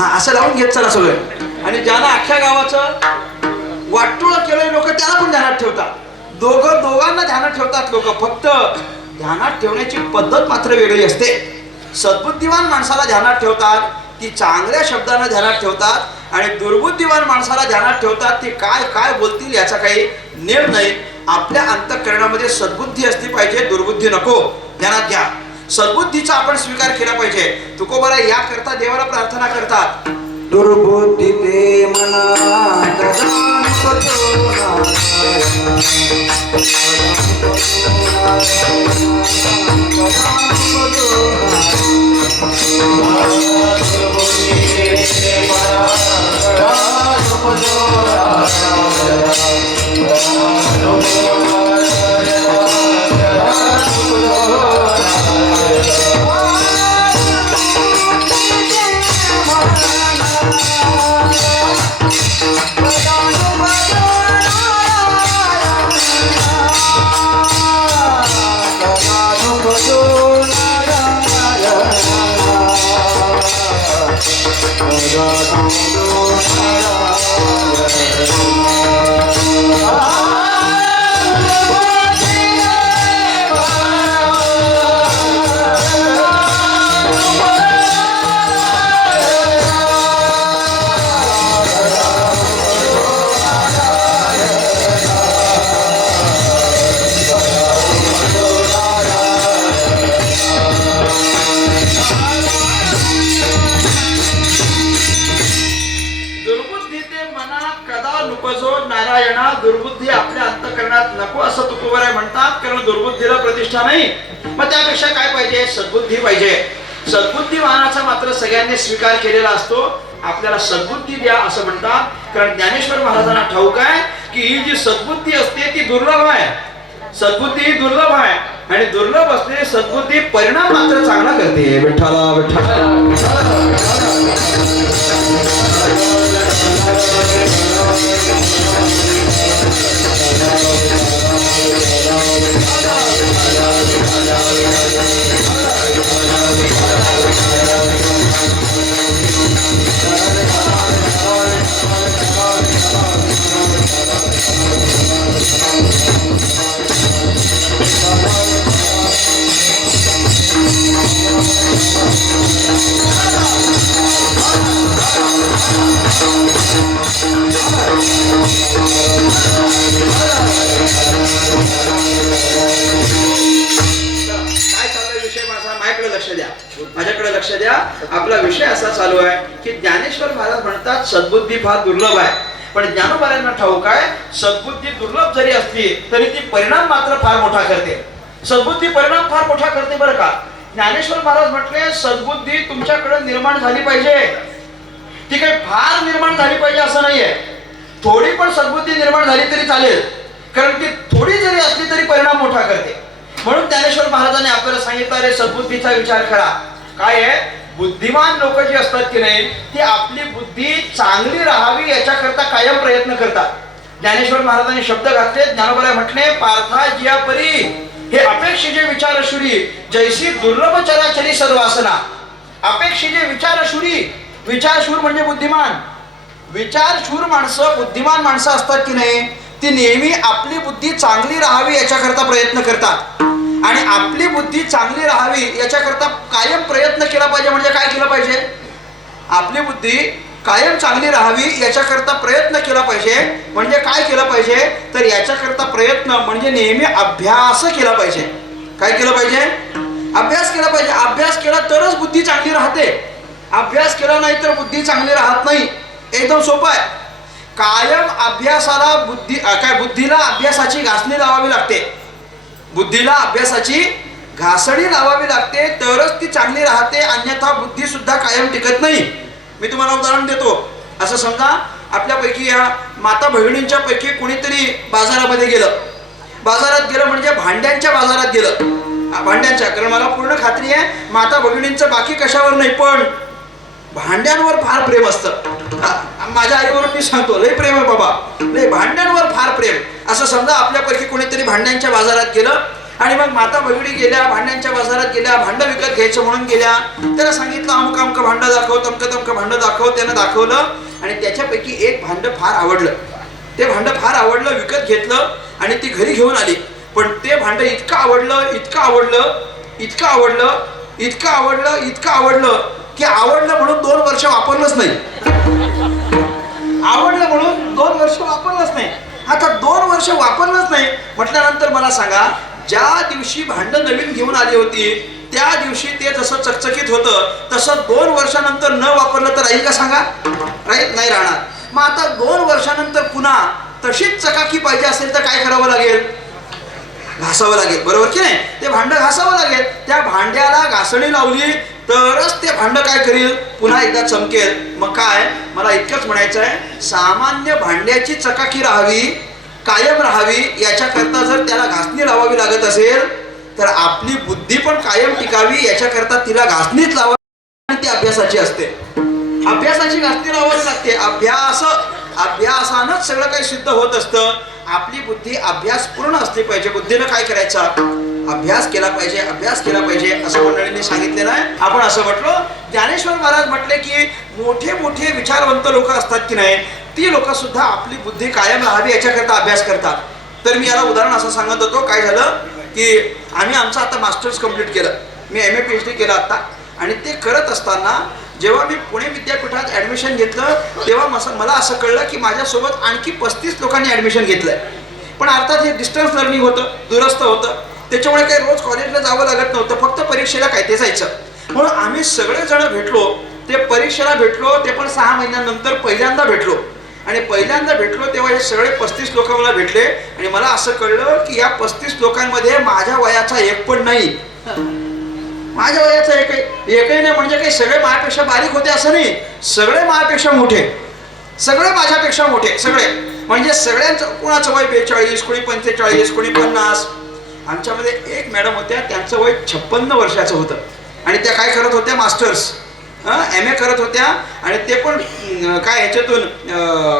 असं लावून घेत चला सगळं. आणि ज्यानं अख्ख्या गावाचं वाटोळं केलंय लोक त्याला पण ध्यानात ठेवतात. दोघांना ध्यानात ठेवतात लोक. फक्त ध्यानात ठेवण्याची पद्धत मात्र वेगळी असते. सद्बुद्धिवान माणसाला ध्यानात ठेवतात ती चांगल्या शब्दानं ध्यानात ठेवतात आणि दुर्बुद्धिवान माणसाला ध्यानात ठेवतात ती काय काय बोलतील याचा काही नेम नाही. आपल्या अंतःकरणामध्ये सद्बुद्धी असली पाहिजे, दुर्बुद्धी नको. ध्यानात घ्या, सद्बुद्धीचा आपण स्वीकार केला पाहिजे. तुकोबारा याकरता देवाला प्रार्थना करतात, दुर्बुद्धी ते मना दुर्बुद्धी आपल्या अंतःकरणात नको असं तुकोबाराय म्हणतात. कारण दुर्बुद्धीला प्रतिष्ठा नाही. मग त्यापेक्षा काय पाहिजे, सद्बुद्धी पाहिजे. सद्बुद्धिवानाचा मात्र सगळ्यांनी स्वीकार केलेला असतो. आपल्याला सद्बुद्धी द्या असं म्हणतात. कारण ज्ञानेश्वर महाराजांना ठाऊक आहे की ही जी सद्बुद्धी असते ती दुर्लभ आहे. सद्बुद्धी ही दुर्लभ आहे आणि दुर्लभ असलेली सद्बुद्धी परिणाम मात्र चांगला करते. विठ्ठला विठ्ठला. माझ्याकडे लक्ष द्या. आपला विषय असा चालू आहे की ज्ञानेश्वर महाराज म्हणतात सद्बुद्धी फार दुर्लभ आहे. पण ज्ञानोबारांना ठाऊक आहे सद्बुद्धी दुर्लभ जरी असली तरी ती परिणाम मात्र फार मोठा करते. सद्बुद्धी परिणाम फार मोठा करते बरं का. ज्ञानेश्वर महाराज म्हटले सद्बुद्धी तुमच्याकडे निर्माण झाली पाहिजे. ती काही फार निर्माण झाली पाहिजे असं नाहीये. थोडी पण सद्बुद्धी निर्माण झाली तरी चालेल. कारण ती थोडी जरी असली तरी परिणाम मोठा करते. म्हणून ज्ञानेश्वर महाराजांनी आपल्याला सांगितलं रे सद्बुद्धीचा विचार करा. काय आहे, बुद्धिमान लोक जी असतात की नाही ती आपली बुद्धी चांगली राहावी याच्याकरता कायम प्रयत्न करतात. ज्ञानेश्वर महाराजांनी शब्द घातले. ज्ञानोबाराय म्हटले पार्था जिया परी हे अपेक्षिजे विचारशुरी जैसी दुर्लभ चराचरी सर्वासना. अपेक्षिजे विचारशुरी. विचारशूर म्हणजे बुद्धिमान. विचारशूर माणसं बुद्धिमान माणसं असतात की नाही ती नेहमी आपली बुद्धी चांगली राहावी याच्याकरता प्रयत्न करतात. आणि आपली बुद्धी चांगली राहावी याच्याकरता कायम प्रयत्न केला पाहिजे. म्हणजे काय केलं पाहिजे, आपली बुद्धी कायम चांगली राहावी याच्याकरता प्रयत्न केला पाहिजे. म्हणजे काय केलं पाहिजे तर याच्याकरता प्रयत्न म्हणजे नेहमी अभ्यास केला पाहिजे. काय केलं पाहिजे, अभ्यास केला पाहिजे. अभ्यास केला तरच बुद्धी चांगली राहते. अभ्यास केला नाही तर बुद्धी चांगली राहत नाही. एकदम सोपं आहे. कायम अभ्यासाला बुद्धीला अभ्यासाची घासणी लावावी लागते. बुद्धीला अभ्यासाची घासणी लावावी लागते तरच ती चांगली राहते, अन्यथा बुद्धी सुद्धा कायम टिकत नाही. मी तुम्हाला उदाहरण देतो. असं समजा आपल्यापैकी या माता भगिनींच्या पैकी कुणीतरी बाजारामध्ये गेलं. बाजारात गेलं म्हणजे भांड्यांच्या बाजारात गेलं. भांड्यांच्या, कारण मला पूर्ण खात्री आहे माता भगिनींचं बाकी कशावर नाही पण भांड्यांवर फार प्रेम असतं. माझ्या आईवर मी सांगतो लय प्रेम आहे बाबा, लय भांड्यांवर फार प्रेम. असं समजा आपल्यापैकी कोणीतरी भांड्यांच्या बाजारात गेलं आणि मग माता भगिनी गेल्या भांड्यांच्या बाजारात गेल्या, भांडं विकत घ्यायचं म्हणून गेल्या. त्याला सांगितलं अमुक अमुक भांडं दाखव, तमकं तमकं भांडं दाखव. त्यानं दाखवलं आणि त्याच्यापैकी एक भांडं फार आवडलं. ते भांडं फार आवडलं, विकत घेतलं आणि ती घरी घेऊन आली. पण ते भांडं इतकं आवडलं, इतकं आवडलं, इतकं आवडलं, इतकं आवडलं, इतकं आवडलं की आवडलं म्हणून 2 वर्ष वापरलंच नाही. आवडलं म्हणून 2 वर्ष वापरलंच नाही. आता 2 वर्ष वापरलंच नाही म्हटल्यानंतर मला सांगा, ज्या दिवशी भांडं नवीन घेऊन आली होती त्या दिवशी ते जसं चकचकीत होतं तसं 2 वर्षानंतर न वापरलं तर राहील का सांगा? राहील नाही राहणार. मग आता 2 वर्षानंतर पुन्हा तशीच चकाकी पाहिजे असेल तर काय करावं लागेल? घासावं लागेल, बरोबर की नाही? ते भांडं घासावं लागेल. त्या भांड्याला घासणी लावली तरच ते भांडं काय करेल? पुन्हा एकदा चमकेल. मग काय मला इतकंच म्हणायचं आहे, सामान्य भांड्याची चकाकी राहावी, कायम राहावी याच्याकरता जर त्याला घासणी लावावी लागत असेल तर आपली बुद्धी पण कायम टिकावी याच्याकरता तिला घासणीच लावावी आणि ती अभ्यासाची असते. अभ्यासाची घासणी लावावी लागते. अभ्यासानंच सगळं काही सिद्ध होत असतं. आपली बुद्धी अभ्यास पूर्ण असली पाहिजे. बुद्धीनं काय करायचा? अभ्यास केला पाहिजे, अभ्यास केला पाहिजे असं मंडळींनी सांगितलेलं आहे. आपण असं म्हटलो, ज्ञानेश्वर महाराज म्हटले की मोठे मोठे विचारवंत लोक असतात की नाही, ती लोक सुद्धा आपली बुद्धी कायम राहावी याच्याकरता अभ्यास करतात. तर मी याला उदाहरण असं सांगत होतो. काय झालं की आम्ही आमचं आता मास्टर्स कंप्लीट केलं. मी MA PhD केलं आता. आणि ते करत असताना जेव्हा मी पुणे विद्यापीठात ॲडमिशन घेतलं तेव्हा मला असं कळलं की माझ्यासोबत आणखी 35 लोकांनी ॲडमिशन घेतलंय. पण अर्थात हे डिस्टन्स लर्निंग होतं, दूरस्थ होतं, त्याच्यामुळे काही रोज कॉलेजला जावं लागत नव्हतं, फक्त परीक्षेला काय ते जायचं. म्हणून आम्ही सगळेजण भेटलो. ते परीक्षेला भेटलो, ते पण 6 महिन्यानंतर पहिल्यांदा भेटलो. आणि पहिल्यांदा भेटलो तेव्हा हे सगळे 35 लोक मला भेटले आणि मला असं कळलं की या 35 लोकांमध्ये माझ्या वयाचा एक पण नाही. माझ्या वयाचा एकही नाही. म्हणजे काही सगळे माझ्यापेक्षा बारीक होते असं नाही, सगळे माझ्यापेक्षा मोठे, सगळे माझ्यापेक्षा मोठे, सगळे. म्हणजे सगळ्यांचं कोणाचं वय 42, कोणी 45, कोणी 50. आमच्यामध्ये एक मॅडम होत्या, त्यांचं वय 56 वर्षाचं होतं आणि त्या काय करत होत्या? मास्टर्स MA करत होत्या आणि ते पण काय ह्याच्यातून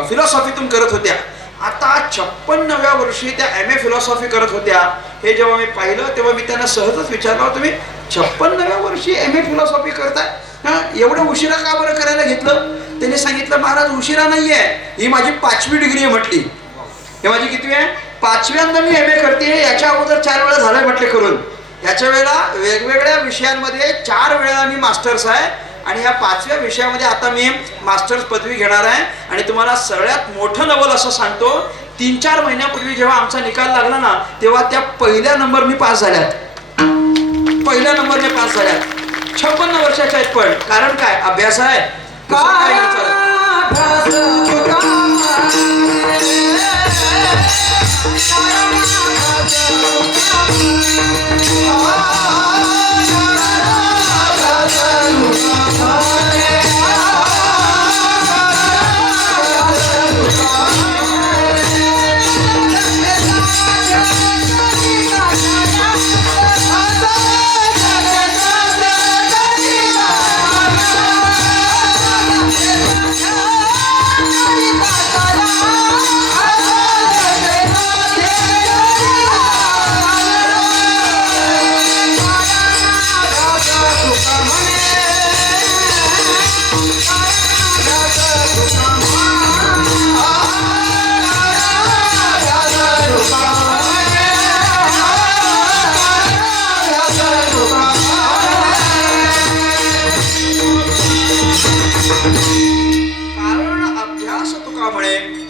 फिलॉसॉफीतून करत होत्या. आता 56व्या वर्षी त्या MA फिलॉसॉफी करत होत्या. हे जेव्हा मी पाहिलं तेव्हा मी त्यांना सहजच विचारलं, तुम्ही 56व्या वर्षी MA फिलॉसॉफी करताय, एवढं उशिरा का बरं करायला घेतलं? त्यांनी सांगितलं, महाराज उशिरा नाही आहे, ही माझी 5वी डिग्री आहे म्हटली. हे माझी कितवी आहे? 5व्यांदा मी MA करते. याच्या अगोदर 4 वेळा झालंय म्हटले करून. याच्या वेळेला वेगवेगळ्या विषयांमध्ये 4 वेळा मी मास्टर्स आहे आणि या 5व्या विषयामध्ये आता मी मास्टर्स पदवी घेणार आहे. आणि तुम्हाला सगळ्यात मोठं नवल असं सांगतो, 3-4 महिन्यापूर्वी जेव्हा आमचा निकाल लागला ना तेव्हा त्या पहिल्या नंबरनी पास झाल्यात. पहिल्या नंबरने पास झाल्यात. 56 वर्षाच्या आहेत. पण कारण काय? अभ्यास आहे.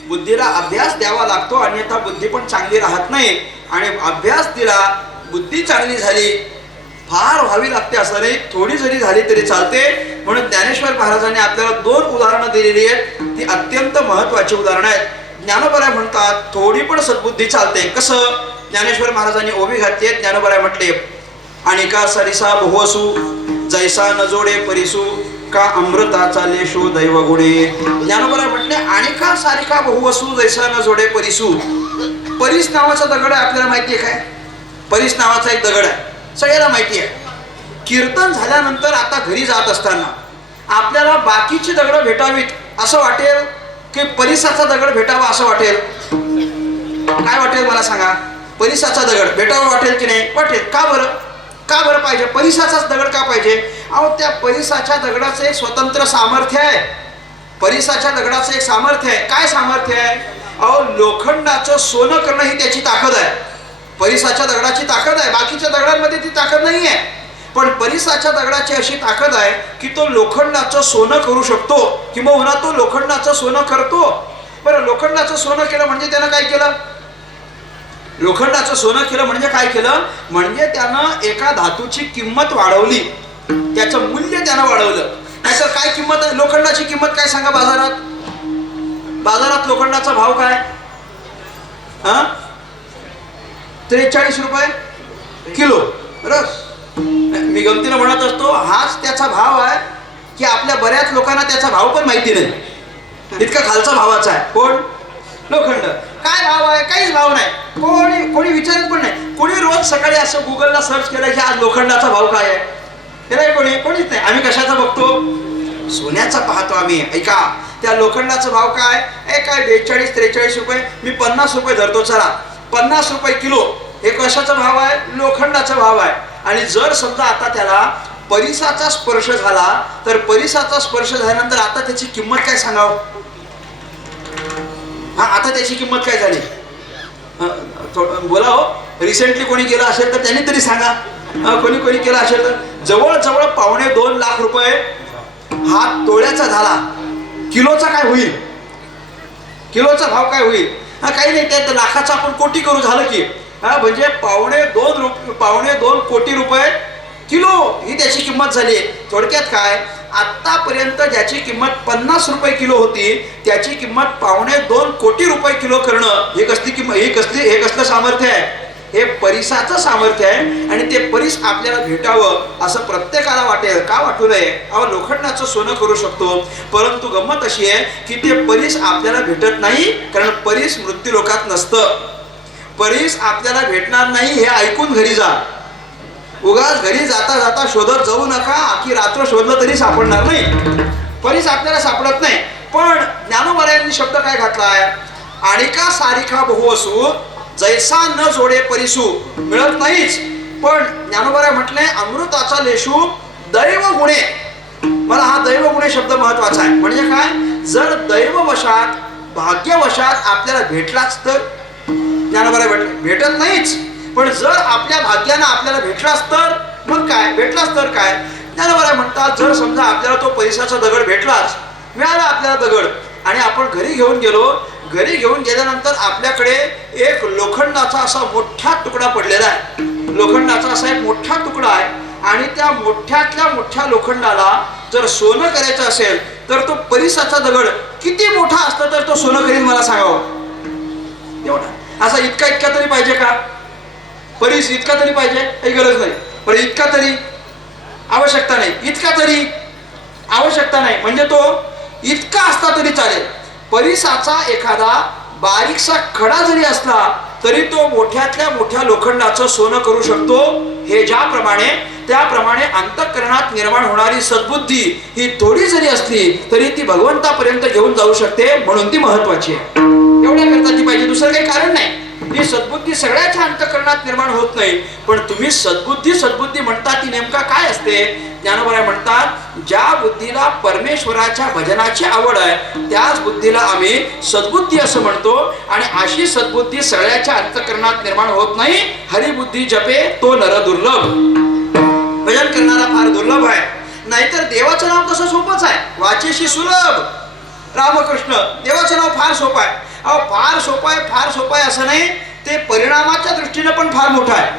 बुद्धीला अभ्यास द्यावा लागतो, अन्यथा बुद्धी पण चांगली राहत नाही. आणि अभ्यास दिला, बुद्धी चांगली झाली, फार व्हावी लागते असं नाही, थोडी जरी झाली तरी चालते. म्हणून ज्ञानेश्वर महाराजांनी आपल्याला 2 उदाहरणं दिलेली आहेत. ती अत्यंत महत्वाची उदाहरणं आहेत. ज्ञानोबराय म्हणतात थोडी पण सद्बुद्धी चालते. कसं? ज्ञानेश्वर महाराजांनी ओवी घातली आहे. ज्ञानोबराय म्हटले, आणि का सरिसा बहुवसू जैसा न जोडे परिसू का अमृताचा लेशो दैव गुणे. ज्ञानोबा म्हटले आणि का सारिका बहुवसू जैसा न जोडे परिसू. परीस नावाचा दगड आहे, आपल्याला माहिती आहे काय? परीस नावाचा एक दगड आहे, सगळ्याला माहिती आहे. कीर्तन झाल्यानंतर आता घरी जात असताना आपल्याला बाकीची दगड भेटावीत असं वाटेल की परिसाचा दगड भेटावा असं वाटेल? काय वाटेल मला सांगा? परिसाचा दगड भेटावा वाटेल की नाही? वाटेल. का बरं? का बरं पाहिजे? परिसाचाच दगड का पाहिजे? अहो, त्या परिसाच्या दगडाचं एक स्वतंत्र सामर्थ्य आहे. परिसाच्या दगडाचं एक सामर्थ्य आहे. काय सामर्थ्य आहे? अहो, लोखंडाचं सोनं करणं ही त्याची ताकद आहे. परिसाच्या दगडाची ताकद आहे, बाकीच्या दगडांमध्ये ती ताकद नाही आहे. पण परिसाच्या दगडाची अशी ताकद आहे की तो लोखंडाचं सोनं करू शकतो, किंवा तो लोखंडाचं सोनं करतो. बरं, लोखंडाचं सोनं केलं म्हणजे त्यानं काय केलं? लोखंडाचं सोनं केलं म्हणजे काय केलं? म्हणजे त्यानं एका धातूची किंमत वाढवली, त्याचं मूल्य त्यानं वाढवलं. नाहीतर काय किंमत आहे लोखंडाची? किंमत काय सांगा बाजारात? बाजारात लोखंडाचा भाव काय? 43 रुपये किलो. बरं, मी गमतीनं म्हणत असतो हाच त्याचा भाव आहे की आपल्या बऱ्याच लोकांना त्याचा भाव पण माहिती नाही, इतका खालचा भावाचा आहे. कोण? लोखंड. काय भाव आहे? काहीच भाव नाही. कोणी विचारत पण नाही. कोणी रोज सकाळी असं गुगलला सर्च केलं की आज लोखंडाचा भाव काय आहे? ते नाही, कोणीच नाही. आम्ही कशाचा बघतो? सोन्याचा पाहतो आम्ही. ऐका, त्या लोखंडाचा भाव काय? काय 42-43 रुपये. मी 50 रुपये धरतो. चला, 50 रुपये किलो. हे कशाचा भाव आहे? लोखंडाचा भाव आहे. आणि जर समजा आता त्याला परिसाचा स्पर्श झाला, तर परिसाचा स्पर्श झाल्यानंतर आता त्याची किंमत काय सांगावं? आता त्याची किंमत काय झाली? बोला हो. रिसेंटली कोणी केलं असेल तर त्यांनी तरी सांगा. कोणी केलं असेल तर जवळजवळ 2.25 लाख रुपये हा तोळ्याचा झाला. किलोचा काय होईल? किलोचा भाव काय होईल? काही नाही, त्या लाखाचा आपण कोटी करू, झालं की. म्हणजे 2.25 कोटी रुपये किलो ही त्याची किंमत झाली. थोडक्यात काय, आतापर्यंत ज्याची किंमत 50 रुपये किलो होती त्याची किंमत 2.25 कोटी रुपये किलो करणं, हे कसलं सामर्थ्य आहे? हे परिसाचं सामर्थ्य आहे. आणि ते परिस आपल्याला भेटावं असं प्रत्येकाला वाटेल. का वाटू नये? अहो, लोखंडाचं सोनं करू शकतो, परंतु गंमत अशी आहे की ते परिस आपल्याला भेटत नाही, कारण परिस मृत्यूलोकात नसतं. परिस आपल्याला भेटणार नाही हे ऐकून घरी जा. उगाच घरी जाता जाता शोधत जाऊ नका, आखी रात्र शोधलं तरी सापडणार नाही. परिस आपल्याला सापडत नाही. पण ज्ञानोबारायांनी शब्द काय घातलाय? आणि का सारिका बहुवसू जैसा न जोडे परिसू. मिळत नाहीच, पण ज्ञानोबाराय म्हटले अमृताचा लेशू दैव गुणे. मला हा दैव गुणे शब्द महत्वाचा आहे. म्हणजे काय? जर दैववशात भाग्यवशात आपल्याला भेटलाच तर. ज्ञानोबाराय म्हटले भेटत नाहीच, पण जर आपल्या भाग्यानं आपल्याला भेटलाच तर मग काय? भेटलाच तर काय? ज्ञानोबाराय म्हणतात जर समजा आपल्याला तो परिसाचा दगड भेटलाच, मिळाला आपल्याला दगड, आणि आपण घरी घेऊन गेलो. घरी घेऊन गेल्यानंतर आपल्याकडे एक लोखंडाचा असा मोठा तुकडा पडलेला आहे. लोखंडाचा असा एक मोठा तुकडा आहे, आणि त्या मोठ्यातल्या मोठ्या लोखंडाला जर सोनं करायचं असेल तर तो परिसाचा दगड किती मोठा असतं तर तो सोनं करीन? मला सांगावं. एवढा असा इतका तरी पाहिजे का? परिस इतका तरी पाहिजे? काही गरज नाही. पण इतका तरी आवश्यकता नाही. इतका तरी आवश्यकता नाही. म्हणजे तो इतका असता तरी चालेल. परिसाचा एखादा बारीकसा खडा जरी असला तरी तो मोठ्यातल्या मोठ्या लोखंडाचं सोनं करू शकतो. हे ज्याप्रमाणे त्याप्रमाणे अंतःकरणात निर्माण होणारी सद्बुद्धी ही थोडी जरी असली तरी ती भगवंतापर्यंत घेऊन जाऊ शकते, म्हणून ती महत्वाची आहे. एवढ्या करता ती पाहिजे, दुसरं काही कारण नाही. ही सद्बुद्धी सगळ्याच्या अंतःकरणात निर्माण होत नाही, पण तुम्ही सद्बुद्धी म्हणता ती नेमका काय असते? ज्ञानोबा म्हणतात ज्या बुद्धीला परमेश्वराच्या भजनाची आवड आहे त्याच बुद्धीला आम्ही सद्बुद्धी असं म्हणतो. आणि अशी सद्बुद्धी सगळ्याच्या अंतःकरणात निर्माण होत नाही. हरिबुद्धी जपे तो नर दुर्लभ. भजन करणारा फार दुर्लभ आहे. नाहीतर देवाचं नाव तसं सोपंच आहे, वाचेशी सुलभ. रामकृष्ण देवाचं नाव फार सोपं आहे. अहो, फार सोपं आहे असं नाही, ते परिणामाच्या दृष्टीने पण फार मोठं आहे.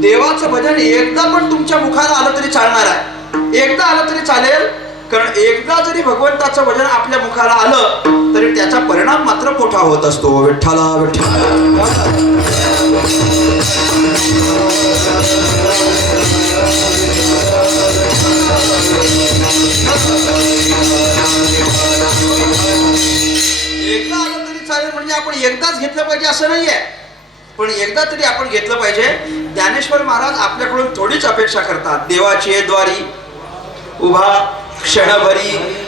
देवाचं भजन एकदा पण तुमच्या मुखाला आलं तरी चालणार आहे. एकदा आलं तरी चालेल, कारण एकदा जरी भगवंताचं भजन आपल्या मुखाला आलं तरी त्याचा परिणाम मात्र मोठा होत असतो. विठ्ठला विठ्ठला. एकदा आलं तरी चालेल, म्हणजे आपण एकदाच घेतलं पाहिजे असं नाहीये, पण एकदा तरी आपण घेतलं पाहिजे. ज्ञानेश्वर महाराज आपल्याकडून थोडीच अपेक्षा करतात. देवाची द्वारी उभा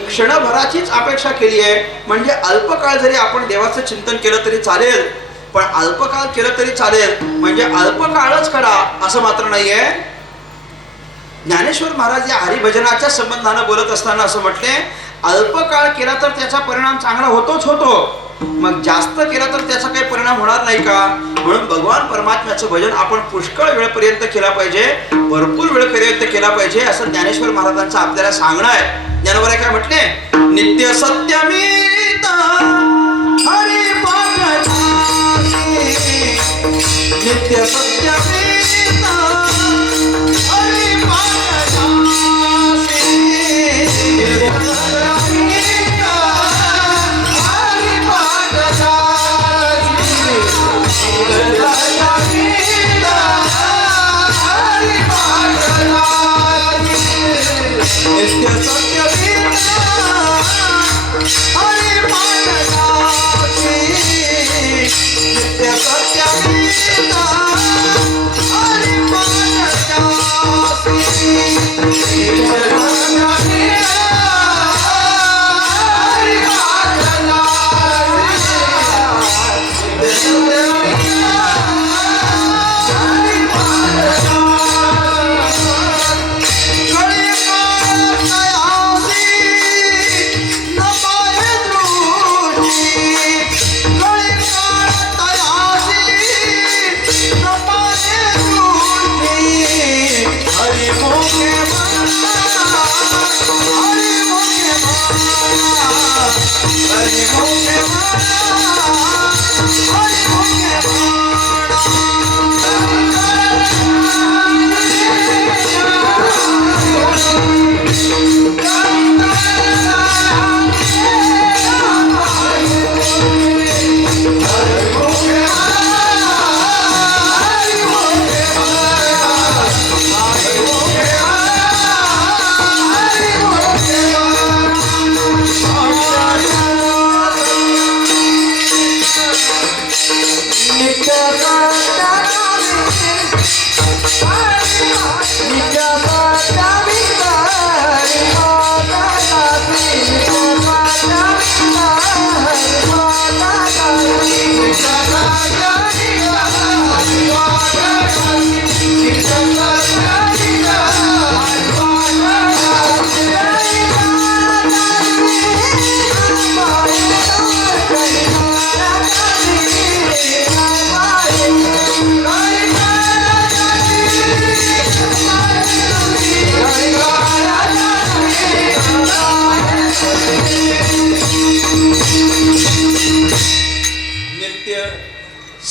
क्षणभराचीच अपेक्षा केली आहे. म्हणजे अल्पकाळ जरी आपण देवाचं चिंतन केलं तरी चालेल, पण अल्पकाळ केलं तरी चालेल म्हणजे अल्पकाळच करा असं मात्र नाहीये. ज्ञानेश्वर महाराज या हरिभजनाच्या संबंधानं बोलत असताना असं म्हटले, अल्पकाळ केला तर त्याचा परिणाम चांगला होतोच होतो, मग जास्त केला तर त्याचा काही परिणाम होणार नाही का. म्हणून भगवान परमात्म्याचं भजन आपण पुष्कळ वेळपर्यंत केला पाहिजे, भरपूर वेळपर्यंत केला पाहिजे असं ज्ञानेश्वर महाराजांचं आपल्याला सांगणं आहे. ज्ञानोबाला काय म्हटले, नित्य सत्यमीत हरी पाठ नित्य सत्यमीत हरी पाठ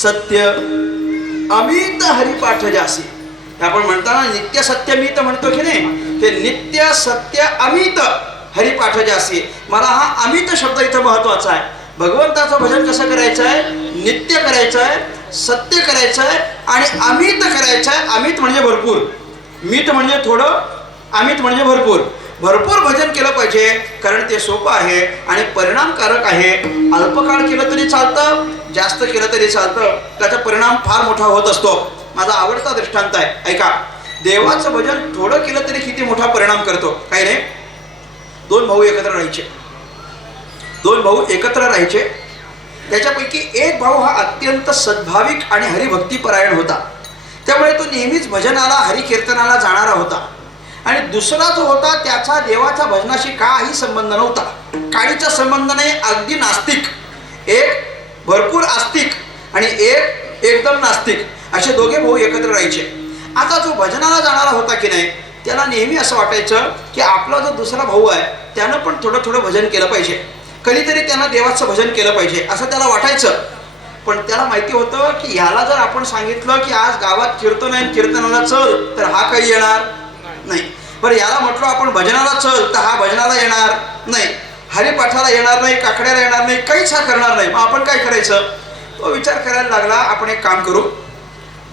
सत्य अमित हरिपाठ जासी. आपण म्हणताना नित्य सत्य मीत म्हणतो की नाही, ते नित्य सत्य अमित हरिपाठ जासी. मला हा अमित शब्द इथं महत्वाचा आहे. भगवंताचं भजन कसं करायचं आहे, नित्य करायचं आहे, सत्य करायचं आहे आणि अमित करायचं आहे. अमित म्हणजे भरपूर, मित म्हणजे थोडं, अमित म्हणजे भरपूर. भरपूर भजन केलं पाहिजे, कारण ते सोपं आहे आणि परिणामकारक आहे. अल्पकाळ केलं तरी चालतं, जास्त केलं तरी चालतं, त्याचा परिणाम फार मोठा होत असतो. माझा आवडता दृष्टांत आहे, ऐका. देवाचं भजन थोडं केलं तरी किती मोठा परिणाम करतो. काही नाही, दोन भाऊ एकत्र राहायचे. त्याच्यापैकी एक भाऊ हा अत्यंत सद्भाविक आणि हरिभक्तीपरायण होता, त्यामुळे तो नेहमीच भजनाला हरिकीर्तनाला जाणारा होता. आणि दुसरा जो होता त्याचा देवाच्या भजनाशी काही संबंध नव्हता, काळीचा संबंध नाही, अगदी नास्तिक. एक भरपूर आस्तिक आणि एक एकदम नास्तिक, असे दोघे भाऊ एकत्र राहायचे. आता जो भजनाला जाणारा होता की नाही, त्याला नेहमी असं वाटायचं की आपला जो दुसरा भाऊ आहे त्यानं पण थोडं थोडं भजन केलं पाहिजे, कधीतरी त्यानं देवाचं भजन केलं पाहिजे असं त्याला वाटायचं. पण त्याला माहिती होतं की ह्याला जर आपण सांगितलं की आज गावात कीर्तन आहे, कीर्तनाला चल, तर हा काही येणार नाही. बरं, याला म्हटलं आपण भजनाला चल, तर हा भजनाला येणार नाही, हरिपाठाला येणार नाही, काकड्याला येणार नाही, काहीच हा करणार नाही. मग आपण काय करायचं, तो विचार करायला लागला, आपण एक काम करू,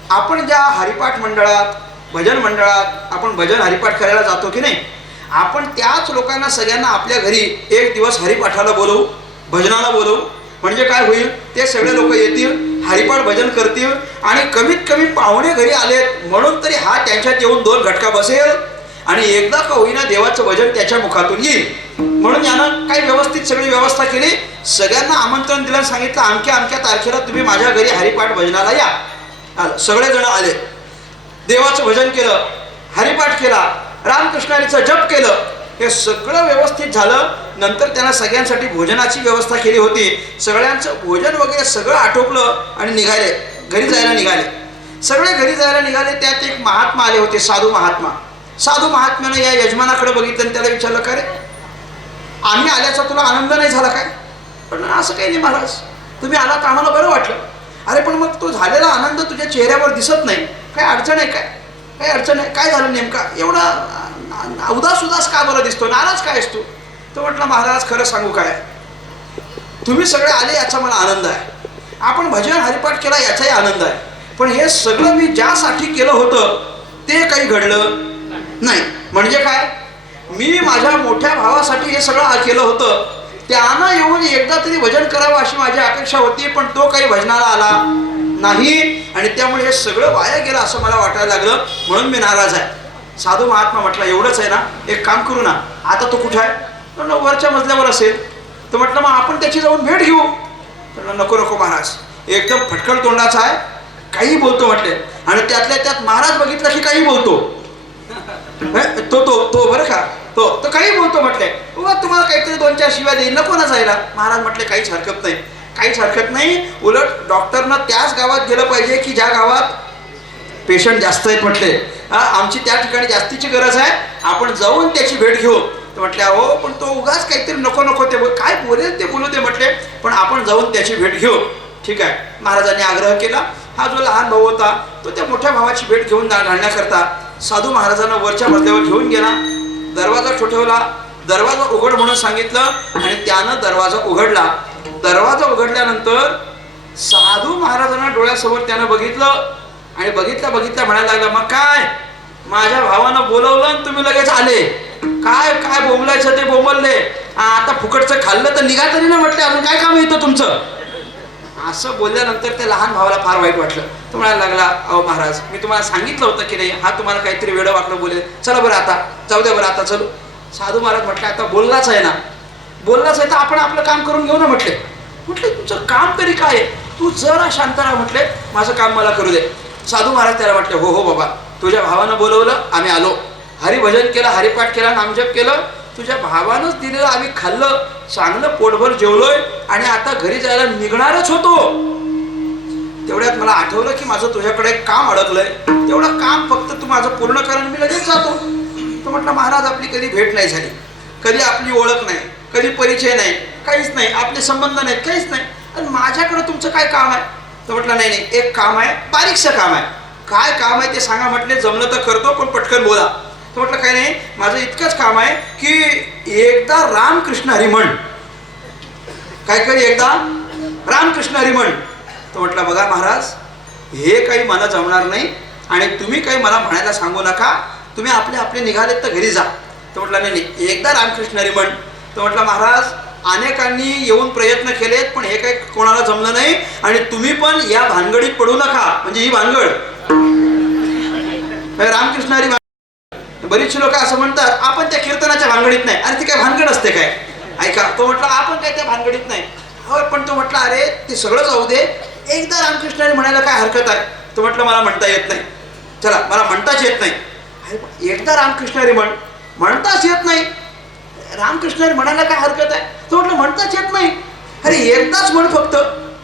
आपण ज्या हरिपाठ मंडळात, भजन मंडळात आपण भजन हरिपाठ करायला जातो की नाही, आपण त्याच लोकांना सगळ्यांना आपल्या घरी एक दिवस हरिपाठाला बोलवू, भजनाला बोलवू. म्हणजे काय होईल, ते सगळे लोक येतील, हरिपाठ भजन करतील आणि कमीत कमी पाहुणे घरी आलेत म्हणून तरी हा त्यांच्यात येऊन 2 घटका बसेल आणि एकदा का होईना देवाचं भजन त्याच्या मुखातून येईल. म्हणून यानं काही व्यवस्थित सगळी व्यवस्था केली. सगळ्यांना आमंत्रण दिलं, सांगितलं अमक्या अमक्या तारखेला तुम्ही माझ्या घरी हरिपाठ भजनाला या. सगळेजण आले, देवाचं भजन केलं, हरिपाठ केला, रामकृष्णाचा जप केलं. हे सगळं व्यवस्थित झालं. नंतर त्यांना सगळ्यांसाठी भोजनाची व्यवस्था केली होती. सगळ्यांचं भोजन वगैरे सगळं आटोपलं आणि निघाले, घरी जायला निघाले. सगळे घरी जायला निघाले. त्यात एक महात्मा आले होते, साधू महात्मा. साधू महात्म्यानं या यजमानाकडे बघितलं आणि त्याला विचारलं, का रे, आम्ही आल्याचा तुला आनंद नाही झाला काय? पण असं काही नाही महाराज, तुम्ही आला तर आम्हाला बरं वाटलं. अरे पण मग तो झालेला आनंद तुझ्या चेहऱ्यावर दिसत नाही, काय अडचण आहे काय? काही अडचण आहे? काय झालं नेमका? एवढा उदास उदास का बरं दिसतो, नाराज काय असतो? तो म्हटलं, महाराज खरं सांगू काय, तुम्ही सगळे आले याचा मला आनंद आहे, आपण भजन हरिपाठ केला याचाही आनंद आहे, पण हे सगळं मी ज्यासाठी केलं होतं ते काही घडलं नाही. म्हणजे काय, मी माझ्या मोठ्या भावासाठी हे सगळं केलं होतं, त्यानं येऊन एकदा तरी भजन करावं अशी माझी अपेक्षा होती, पण तो काही भजनाला आला नाही आणि त्यामुळे हे सगळं वाया गेलं असं मला वाटायला लागलं, म्हणून मी नाराज आहे. साधू महात्मा म्हटलं, एवढंच आहे ना, एक काम करू ना, आता तो कुठं आहे? तर वरच्या मजल्यावर असेल. तर म्हटलं मग आपण त्याची जाऊन भेट घेऊ. तर नको नको महाराज, एकदम फटकळ तोंडाचा आहे, काही बोलतो म्हटले. आणि त्यातल्या त्यात महाराज बघितलं की काही बोलतो. तो तो तो बरं का, तो काही बोलतो म्हटले. तुम्हाला काहीतरी 2-4 शिव्या देईल, नको ना जायला. महाराज म्हटले, काहीच हरकत नाही, काहीच हरकत नाही. उलट डॉक्टरनं त्याच गावात गेलं पाहिजे की ज्या गावात पेशंट जास्त आहेत म्हटले. आमची त्या ठिकाणी जास्तीची गरज आहे, आपण जाऊन त्याची भेट घेऊ. तर म्हटले, हो पण तो उगाच काहीतरी नको नको ते काय बोलेल ते बोलू दे म्हटले, पण आपण जाऊन त्याची भेट घेऊ. ठीक आहे. महाराजांनी आग्रह केला. हा जो लहान भाऊ होता तो त्या मोठ्या भावाची भेट घेऊन घालण्याकरता साधू महाराजांना वरच्या मजल्यावर घेऊन गेला. दरवाजा ठोठवला, दरवाजा उघड म्हणून सांगितलं आणि त्यानं दरवाजा उघडला. दरवाजा उघडल्यानंतर साधू महाराजांना डोळ्यासमोर त्यानं बघितलं आणि बघितल्या बघितल्या म्हणायला लागला, मग काय, माझ्या भावानं बोलवलं आणि तुम्ही लगेच आले, काय काय बोंबलायचं ते बोंबलले, आता फुकटचं खाल्लं तर निघा तरी ना म्हटलं, अजून काय काम येतं तुमचं? असं बोलल्यानंतर त्या लहान भावाला फार वाईट वाटलं. तो म्हणायला लागला, अहो महाराज, मी तुम्हाला सांगितलं होतं की नाही, हा तुम्हाला काहीतरी वेडं वाकडं बोलेल, चला बरं आता जाऊ द्या, बरं आता चलो. साधू महाराज म्हटले, आता बोललाच आहे ना, बोललाच आहे तर आपण आपलं काम करून घेऊ ना म्हटले. म्हटले, तुझं काम तरी काय आहे, तू जरा शांत राहा म्हटले, माझं काम मला करू दे. साधू महाराज त्याला म्हटले, हो हो बाबा, तुझ्या भावानं बोलवलं, आम्ही आलो, हरिभजन केलं, हरिपाठ केला, नामजप केलं, तुझ्या भावानंच दिलेलं आम्ही खाल्लं, चांगलं पोटभर जेवलोय आणि आता घरी जायला निघणारच होतो. तेवढ्यात मला आठवलं की माझं तुझ्याकडे एक काम अडकलंय, तेवढं काम फक्त तू माझं पूर्ण कर आणि मी लगेच जातो. तो म्हटलं, महाराज आपली कधी भेट नाही झाली, कधी आपली ओळख नाही, कधी परिचय नाही, काहीच नाही, आपले संबंध नाहीत, काहीच नाही, आणि माझ्याकडे तुमचं काय काम आहे? तो म्हटलं, नाही नाही, एक काम आहे, बारीकसं काम आहे. काय काम आहे ते सांगा म्हटले, जमलं तर करतो पण पटकन बोला. तो म्हटलं, काय नाही, माझं इतकंच काम आहे की एकदा रामकृष्ण हरी म्हण. काय कर, एकदा रामकृष्ण हरी म्हण. तो म्हटलं, बघा महाराज, हे काही मला जमणार नाही आणि तुम्ही काही मला म्हणायला सांगू नका, तुम्ही आपले आपले निघालेत तर घरी जा. तो म्हटलं, नाही नाही, एकदा रामकृष्ण हरी म्हण. तो म्हटलं, महाराज, अनेकांनी येऊन प्रयत्न केलेत पण हे काही कोणाला जमलं नाही आणि तुम्ही पण या भानगडीत पडू नका. म्हणजे ही भानगड रामकृष्ण हरी, बरीचशी लोक असं म्हणतात आपण त्या कीर्तनाच्या भानगडीत नाही. अरे ती काय भानगड असते काय? ऐका. तो म्हटलं, आपण काय त्या भानगडीत नाही. हो, पण तो म्हटलं, अरे ते सगळं जाऊ दे, एकदा रामकृष्ण हरी म्हणायला काय हरकत आहे? तो म्हटलं, मला म्हणता येत नाही. चला, मला म्हणताच येत नाही. अरे एकदा रामकृष्ण हरी म्हणताच येत नाही, रामकृष्ण हरी म्हणायला काय हरकत आहे? तो म्हटलं, म्हणताच येत नाही. अरे एकदाच म्हण, फक्त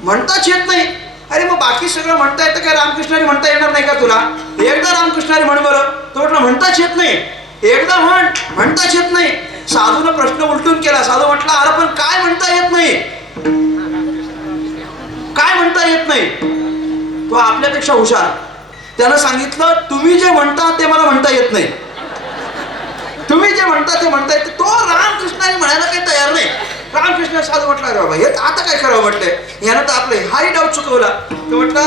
म्हणताच येत नाही. अरे मग बाकी सगळं म्हणता येतं काय, रामकृष्ण हरी म्हणता येणार नाही का तुला? एकदा रामकृष्ण हरी म्हण बरं. तो म्हटलं, म्हणताच येत नाही, एकदा म्हण, म्हणताच येत नाही. साधूनं प्रश्न उलटून केला. साधू म्हटला, अरे पण काय म्हणता येत नाही, काय म्हणता येत नाही? तो आपल्यापेक्षा हुशार. त्यानं सांगितलं, तुम्ही जे म्हणता ते मला म्हणता येत नाही, तुम्ही जे म्हणता ते म्हणता येत. तो रामकृष्ण हरी म्हणायला काही तयार नाही. रामकृष्ण. साधू म्हटलं, अरे बाबा, हे आता काय करावं म्हटलंय, यानं तर आपलं हाही डाऊट चुकवला. तो म्हटलं,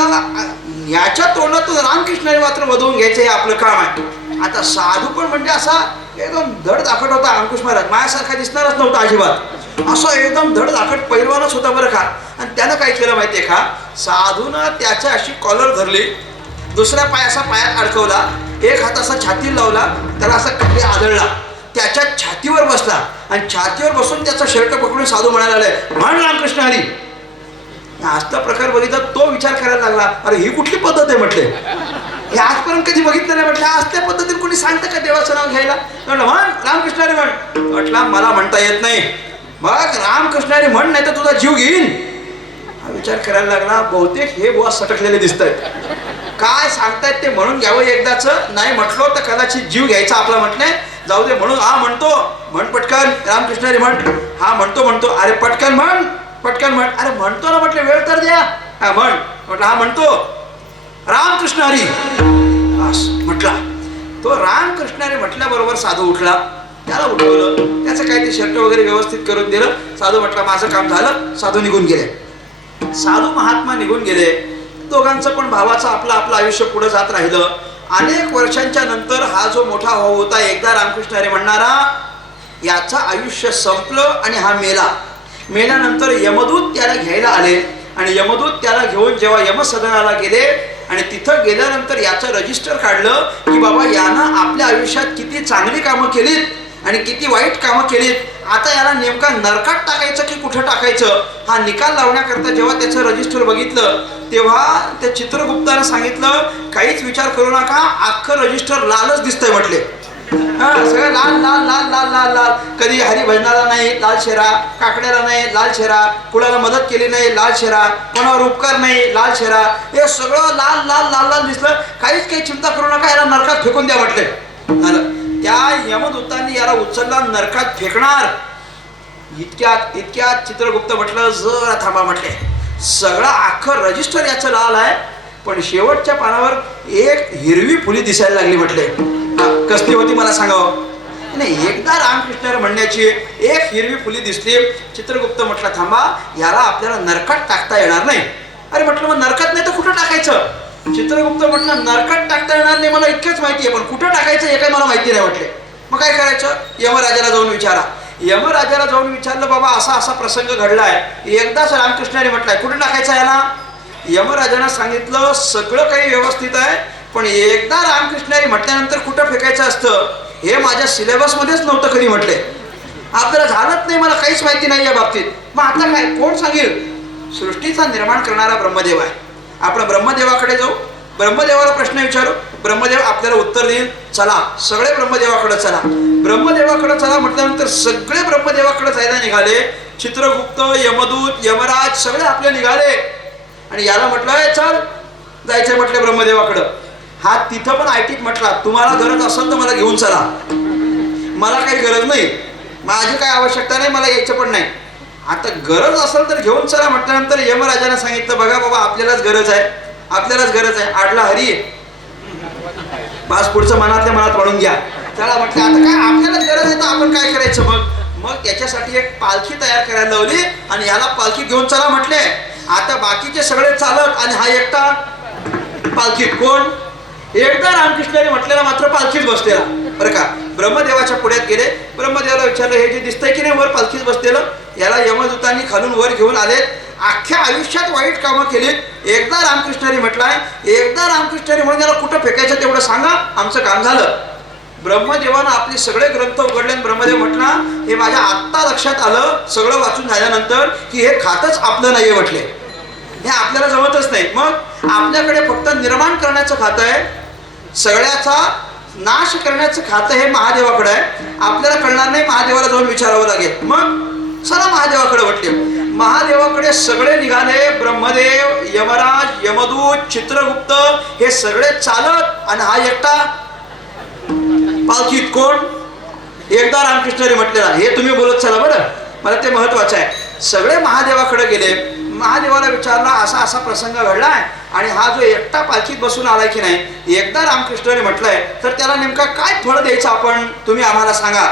याच्या तोंडातून रामकृष्णाने मात्र वधवून घ्यायचं हे आपलं काम आहे. आता साधू पण म्हणजे असा एकदम धड दाखट होता अंकुश महाराज, माझ्यासारखा दिसणारच नव्हता अजिबात, असं एकदम धड दाखट पैलवानच होता बरं का. आणि त्यानं काय केलं माहितीये का, साधूनं त्याच्या अशी कॉलर धरली, दुसरा पाय असा पायात अडकवला, एक हात असा छातीला लावला, त्याला असा खाली आदळला, त्याच्या छातीवर बसला आणि छातीवर बसून त्याचा शर्ट पकडून साधू म्हणायला लागले, म्हण रामकृष्ण हरी. असला प्रकार बघितला तो विचार करायला लागला, अरे ही कुठली पद्धत आहे म्हटले, हे आजपर्यंत कधी बघितलं नाही म्हटलं, आज त्या पद्धतीने कोणी सांगतं का देवाचं नाव घ्यायला. म्हण रामकृष्ण हरी म्हण. म्हटला मला म्हणता येत नाही. मग रामकृष्ण हरी म्हण, नाही तर तुझा जीव घेईन. हा विचार करायला लागला, बहुतेक हे बुवा सटकलेले दिसत आहेत, काय सांगतायत ते म्हणून घ्यावं एकदाच, नाही म्हटलो तर कदाचित जीव घ्यायचा आपला. म्हटले जाऊ दे, म्हणून हा म्हणतो, म्हण पटकन रामकृष्ण हरी म्हण. हा म्हणतो, अरे पटकन म्हण, पटकन म्हण. अरे म्हणतो ना म्हटलं, वेळ तर द्या. हा म्हण. म्हटलं हा म्हणतो रामकृष्ण हरी. बस म्हटला. तो रामकृष्ण हरी म्हटल्याबरोबर साधू उठला, त्याला उठवलं, त्याचं काय ते शर्ट वगैरे व्यवस्थित करून दिलं. साधू म्हटला माझं काम झालं. साधू निघून गेले. साधू महात्मा निघून गेले. दोघांचं पण भावाचं आपलं आपलं आयुष्य पुढे जात राहिलं. अनेक वर्षांच्या नंतर हा जो मोठा भाऊ होता एकदा रामकृष्ण हरी म्हणणारा, याचं आयुष्य संपलं आणि हा मेला. मेल्यानंतर यमदूत त्याला घ्यायला आले आणि यमदूत त्याला घेऊन जेव्हा यमसदनाला गेले आणि तिथं गेल्यानंतर याचं रजिस्टर काढलं की बाबा यानं आपल्या आयुष्यात किती चांगली कामं केलीत आणि किती वाईट कामं केलीत, आता याला नेमका नरकात टाकायचं की कुठं टाकायचं हा निकाल लावण्याकरता जेव्हा त्याचं रजिस्टर बघितलं तेव्हा त्या चित्रगुप्तानं सांगितलं, काहीच विचार करू नका, अख्खं रजिस्टर लालच दिसतंय म्हटले. हा सगळं लाल लाल लाल लाल लाल लाल. कधी हरिभजनाला नाही लाल शेरा, काकड्याला नाही लाल शेरा, कुणाला मदत केली नाही लाल शेरा, कोणावर उपकार नाही लाल शेरा, हे सगळं लाल लाल लाल लाल दिसलं. काहीच काही चिंता करू नका, याला नरकात फेकून द्या म्हटले. त्या यमदूतांनी याला उचलला, नरकात फेकणार. इतक्यात चित्रगुप्त म्हटलं जरा थांबा म्हटले, सगळं अख्खं रजिस्टर याचं लाल आहे, पण शेवटच्या पानावर एक हिरवी फुली दिसायला लागली म्हटले. कसली होती मला सांगावं. नाही, एकदा रामकृष्ण म्हणण्याची एक हिरवी फुली दिसली. चित्रगुप्त म्हटलं थांबा, याला आपल्याला नरकात टाकता येणार नाही. अरे म्हटलं मग नरकात नाही तर कुठं टाकायचं. चित्रगुप्त म्हटलं नरकात टाकता येणार नाही मला इतकंच माहिती आहे, पण कुठं टाकायचं हे काही मला माहिती नाही म्हटले. मग काय करायचं, यमराजाला जाऊन विचारा. यमराजाला जाऊन विचारलं, बाबा असा असा प्रसंग घडलाय. एकदाच रामकृष्णाने म्हटलंय कुठं टाकायचं याला. यमराजानं सांगितलं सगळं काही व्यवस्थित आहे, पण एकदा रामकृष्णाने म्हटल्यानंतर कुठं फेकायचं असतं हे माझ्या सिलेबसमध्येच नव्हतं कधी म्हटले. आपल्याला झालंच नाही, मला काहीच माहिती नाही या बाबतीत. मग आता काय, कोण सांगेल. सृष्टीचा निर्माण करणारा ब्रह्मदेव आहे. आपण ब्रह्मदेवाकडे जाऊ, ब्रह्मदेवाला प्रश्न विचारू, ब्रह्मदेव आपल्याला उत्तर देईल. चला सगळे ब्रह्मदेवाकडे चला. ब्रह्मदेवाकडे चला म्हटल्यानंतर सगळे ब्रह्मदेवाकडे जायला निघाले. चित्रगुप्त, यमदूत, यमराज सगळे आपले निघाले आणि याला म्हटलं चल जायचं म्हटलं ब्रह्मदेवाकडं. हा तिथं पण आयटीत म्हटला, तुम्हाला गरज असेल तर मला घेऊन चला, मला काही गरज नाही, माझी काही आवश्यकता नाही, मला यायचं पण नाही. आता गरज असेल तर घेऊन चला म्हटल्यानंतर यमराजाने सांगितलं, बघा बाबा आपल्यालाच गरज आहे, आपल्यालाच गरज आहे. आडला हरी बस पुढचं मनातल्या मनात म्हणून घ्या. चला म्हटलं आता काय आपल्यालाच गरज आहे तर आपण काय करायचं. मग त्याच्यासाठी एक पालखी तयार करायला लावली आणि याला पालखी घेऊन चला म्हटले. आता बाकीचे सगळे चालत आणि हा एकटा पालखीत. कोण, एकदा रामकृष्णाने म्हटलेला मात्र पालखीत बसलेला बरं का. ब्रह्मदेवाच्या पुढ्यात गेले, ब्रह्मदेवाला विचारलं हे जे दिसतंय की नाही वर पालखीत बसलेलं, याला यमदूतांनी खालून वर घेऊन आलेत, अख्ख्या आयुष्यात वाईट कामं केलीत, एकदा रामकृष्णाने म्हटलाय, एकदा रामकृष्णाने म्हणून याला कुठं फेकायचं तेवढं सांगा, आमचं काम झालं. ब्रह्मदेवानं आपले सगळे ग्रंथ उघडले. ब्रह्मदेव म्हटला हे माझ्या आत्ता लक्षात आलं सगळं वाचून झाल्यानंतर की हे खातच आपलं नाहीये म्हटले, हे आपल्याला जमतच नाही. मग आपल्याकडे फक्त निर्माण करण्याचं खातं आहे, सगळ्याचा नाश करण्याचं खातं हे महादेवाकडे आहे. आपल्याला कळणार नाही, महादेवाला जाऊन विचारावं लागेल. मग चला महादेवाकडे म्हटले. महादेवाकडे सगळे निघाले, ब्रह्मदेव, यमराज, यमदूत, चित्रगुप्त हे सगळे चालत आणि हा एकटा पालखीत. कोण, एकदा रामकृष्णाने म्हटलेला. हे तुम्ही बोलत चला बरं, मला ते महत्वाचं आहे. सगळे महादेवाकडे गेले, महादेवाला विचारला असा असा प्रसंग घडलाय आणि हा जो एकटा पालखीत बसून आलाय की नाही, एकदा रामकृष्णाने म्हटलंय तर त्याला नेमका काय फळ द्यायचं आपण, तुम्ही आम्हाला सांगा.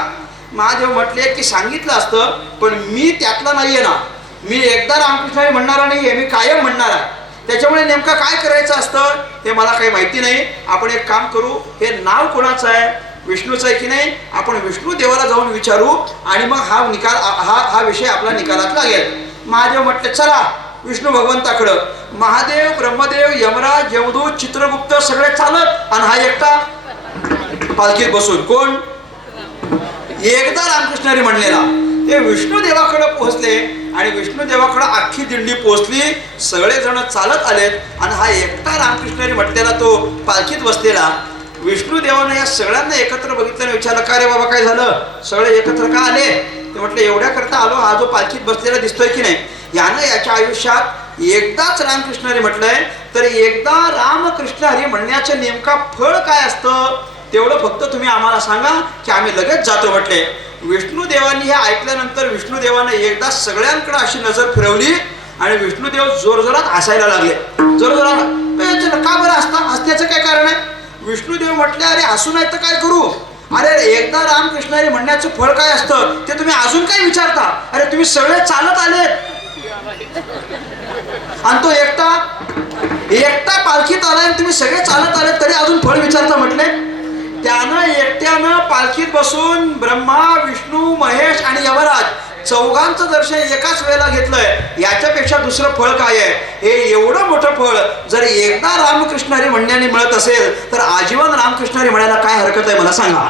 महादेव म्हटले की सांगितलं असतं पण मी त्यातला नाहीये ना, मी एकदा रामकृष्णाने म्हणणारा नाहीये, मी कायम म्हणणार आहे. त्याच्यामुळे नेमकं काय करायचं असतं हे मला काही माहिती नाही. आपण एक काम करू, हे नाव कोणाचं आहे? विष्णूचं आहे की नाही? आपण विष्णू देवाला जाऊन विचारू आणि मग हा निकाल हा विषय आपला निकालात लागेल. महादेव म्हटले चला विष्णू भगवंताकडं. महादेव, ब्रह्मदेव, यमराज, यमदूत, चित्रगुप्त सगळे चालत आणि हा एकटा पालखीत बसून. कोण? एकदा रामकृष्ण हरी म्हणलेला. ते विष्णू देवाकडे पोहोचले आणि विष्णू देवाकडे अख्खी दिंडी पोहोचली. सगळेजण चालत आलेत आणि हा एकटा रामकृष्ण हरी म्हटलेला तो पालखीत बसलेला. विष्णू देवानं या सगळ्यांना एकत्र बघितल्याने विचारलं, का रे बाबा काय झालं, सगळे एकत्र का आले? ते म्हटले एवढ्या करता आलो, हा जो पालखीत बसलेला दिसतोय की नाही, यानं याच्या आयुष्यात एकदाच रामकृष्ण हरी म्हटलंय, तर एकदा रामकृष्ण हरी म्हणण्याचं नेमका फळ काय असतं तेवढं फक्त तुम्ही आम्हाला सांगा की आम्ही लगेच जातो म्हटले. विष्णुदेवांनी हे ऐकल्यानंतर विष्णुदेवानं एकदा सगळ्यांकडे अशी नजर फिरवली आणि विष्णुदेव जोरजोरात हसायला लागले. जोरजोरात. का बरं हसण्याचं काय कारण आहे? विष्णुदेव म्हटले अरे हसू नाही तर काय करू? अरे एकदा रामकृष्ण हरी म्हणण्याचं फळ काय असतं ते तुम्ही अजून काय विचारता? अरे तुम्ही सगळे चालत आले आणि तो एकटा पालखीत आलाय आणि तुम्ही सगळे चालत आले तरी अजून फळ विचारता म्हटले. त्यानं एकट्यानं पालखीत बसून ब्रह्मा, विष्णू, महेश आणि यमराज चौघांचं दर्शन एकाच वेळेला घेतलंय. याच्यापेक्षा दुसरं फळ काय आहे? हे एवढं मोठं फळ जर एकदा रामकृष्ण हरी म्हणण्याने मिळत असेल तर आजीवन रामकृष्ण हरी म्हणायला काय हरकत आहे मला सांगा.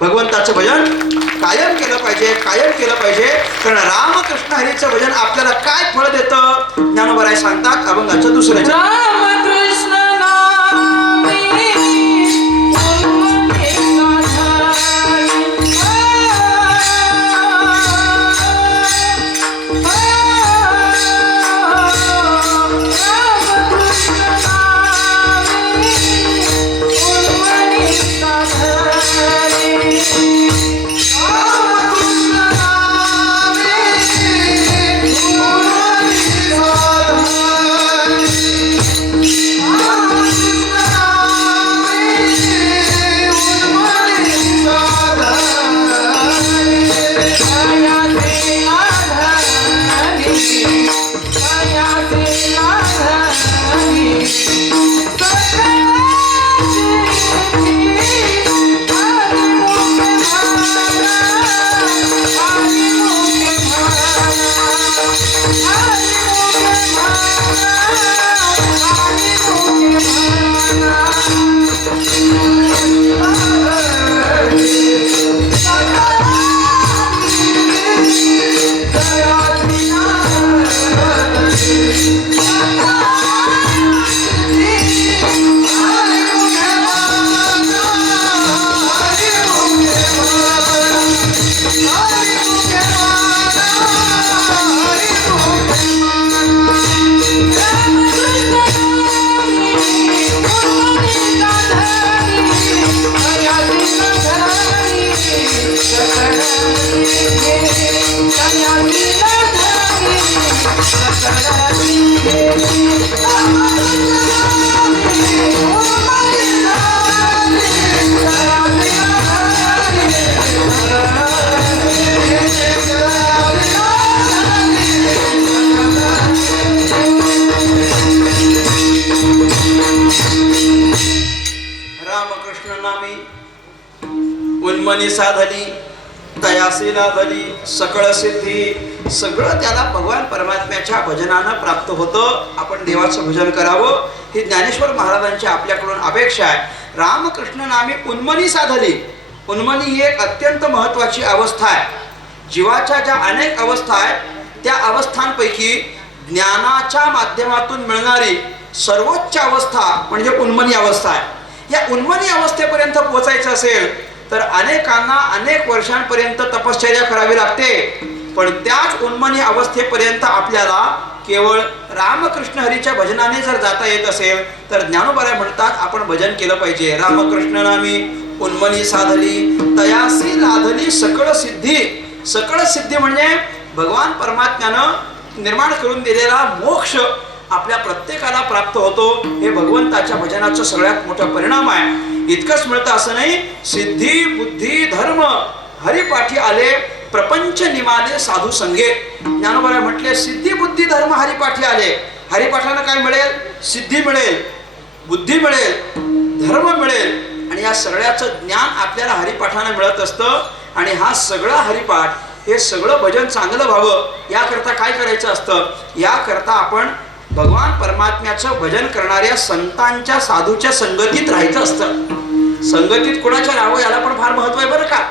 भगवंताचं भजन कायम केलं पाहिजे, कायम केलं पाहिजे. कारण रामकृष्ण हरीचं भजन आपल्याला काय फळ देतं ज्ञानोबराय सांगतात अभंगाचं दुसरं. रामकृष्ण उन्मनी साधली तयासी लाधली सकळ सिद्धी. सगळं त्याला भगवान परमात्म्याच्या भजनानं प्राप्त होतं. आपण देवाचं भजन करावं ही ज्ञानेश्वर महाराजांची आपल्याकडून अपेक्षा आहे. रामकृष्ण नामी उन्मनी साधली. उन्मनी ही एक अत्यंत महत्वाची अवस्था आहे. जीवाच्या ज्या अनेक अवस्था आहेत त्या अवस्थांपैकी ज्ञानाच्या माध्यमातून मिळणारी सर्वोच्च अवस्था म्हणजे उन्मनी अवस्था आहे. या उन्मनी अवस्थेपर्यंत पोहोचायचं असेल तर अनेकांना अनेक वर्षांपर्यंत तपश्चर्या करावी लागते. पण त्याच उन्मनी अवस्थेपर्यंत आपल्याला केवळ रामकृष्ण हरीच्या भजनाने जर जाता येत असेल तर ज्ञानोबराय म्हणतात आपण भजन केलं पाहिजे. रामकृष्ण नामी उन्मनी साधली तयासी लाधली सकळ सिद्धी. सकळ सिद्धी म्हणजे भगवान परमात्म्यानं निर्माण करून दिलेला मोक्ष आपल्या प्रत्येकाला प्राप्त होतो. हे भगवंताच्या भजनाचा सगळ्यात मोठा परिणाम आहे. इतकंच मिळतं असं नाही. सिद्धी बुद्धी धर्म हरिपाठी आले प्रपंच निमाले साधू संगे. ज्ञानोबराय म्हटले सिद्धी बुद्धी धर्म हरिपाठी आले. हरिपाठानं काय मिळेल? सिद्धी मिळेल, बुद्धी मिळेल, धर्म मिळेल आणि या सगळ्याचं ज्ञान आपल्याला हरिपाठानं मिळत असतं. आणि हा सगळा हरिपाठ, हे सगळं भजन चांगलं व्हावं याकरता काय करायचं असतं? याकरता आपण भगवान परमात्म्याचं भजन करणाऱ्या संतांच्या, साधूच्या संगतीत राहायचं असतं. संगतीत कुणाच्या राहावं याला पण फार महत्व आहे बरं का.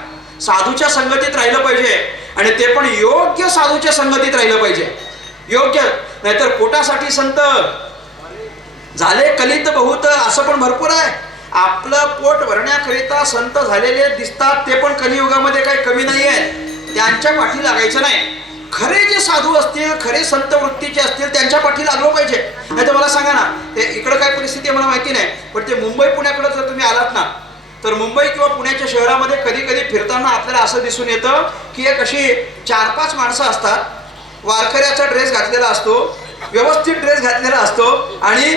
साधूच्या संगतीत राहिलं पाहिजे आणि ते पण योग्य साधूच्या संगतीत राहिलं पाहिजे. योग्य, नाहीतर पोटासाठी संत झाले कलित बहुत असं पण भरपूर आहे. आपलं पोट भरण्याकरिता संत झालेले दिसतात, ते पण कलियुगामध्ये काही कमी नाही आहे. त्यांच्या पाठी लागायचं नाही. खरे जे साधू असतील, खरे संत वृत्तीचे असतील, त्यांच्या पाठी लागलो पाहिजे. नाही तर मला सांगा ना, ते इकडं काय परिस्थिती आहे मला माहिती नाही, पण ते मुंबई पुण्याकडे जर तुम्ही आलात ना, तर मुंबई किंवा पुण्याच्या शहरामध्ये कधी कधी फिरताना आपल्याला असं दिसून येतं की एक अशी 4-5 माणसं असतात, वारकऱ्याचा ड्रेस घातलेला असतो, व्यवस्थित ड्रेस घातलेला असतो आणि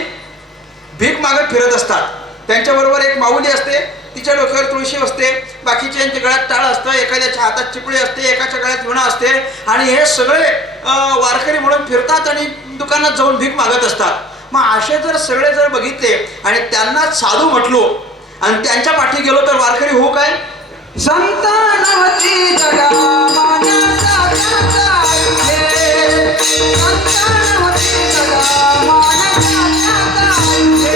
भीक मागत फिरत असतात. त्यांच्याबरोबर एक माऊली असते, तिच्या डोक्यावर तुळशी असते, बाकीच्यांच्या गळ्यात टाळ असतं, एखाद्याच्या हातात चिपळी असते, एकाच्या गळ्यात विणा असते आणि हे सगळे वारकरी म्हणून फिरतात आणि दुकानात जाऊन भीक मागत असतात. मग असे जर सगळे जर बघितले आणि त्यांना साधू म्हटलो आणि त्यांच्या पाठी गेलो तर वारकरी होऊ काय? संतानवती जगा मानसा त्याचा इथे, संतानवती जगा मानसा त्याचा इथे.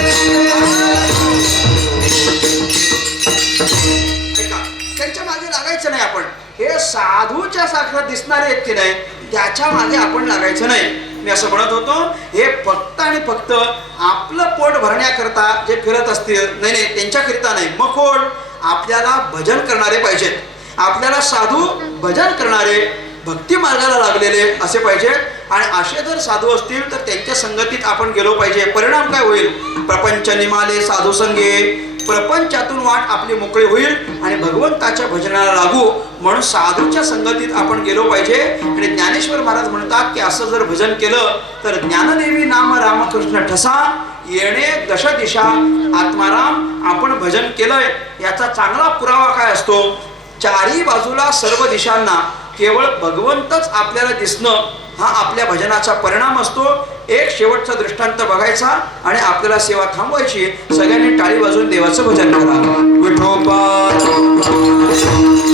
ऐका, त्यांच्या मागे लागायचं नाही आपण. हे साधूच्या सारखं दिसणारे आहेत की नाही, त्याच्या मागे आपण लागायचं नाही. मी असं म्हणत होतो, हे फक्त आणि फक्त आपलं पोट भरण्याकरता जे फिरत असतील, नाही त्यांच्याकरिता नाही. मग कोण? आपल्याला भजन करणारे पाहिजेत. आपल्याला साधू भजन करणारे, भक्ती मार्गाला लागलेले असे पाहिजेत. आणि असे जर साधू असतील तर त्यांच्या संगतीत आपण गेलो पाहिजे. परिणाम काय होईल? प्रपंच निमाले साधू संगे, प्रपंचातून वाट आपली मोकळी होईल आणि भगवंताच्या भजनाला लागू. म्हणून साधूच्या संगतीत आपण गेलो पाहिजे. आणि ज्ञानेश्वर महाराज म्हणतात की असं जर भजन केलं तर ज्ञानदेवी नाम रामकृष्ण ठसा, येणे दश दिशा आत्माराम. आपण भजन केलंय याचा चांगला पुरावा काय असतो? चारी बाजूला सर्व दिशांना केवळ भगवंतच आपल्याला दिसणं हा आपल्या भजनाचा परिणाम असतो. एक शेवटचा दृष्टांत बघायचा आणि आपल्याला सेवा थांबवायची. सगळ्यांनी टाळी वाजवून देवाचं भजन करा. विठोबा विठोबा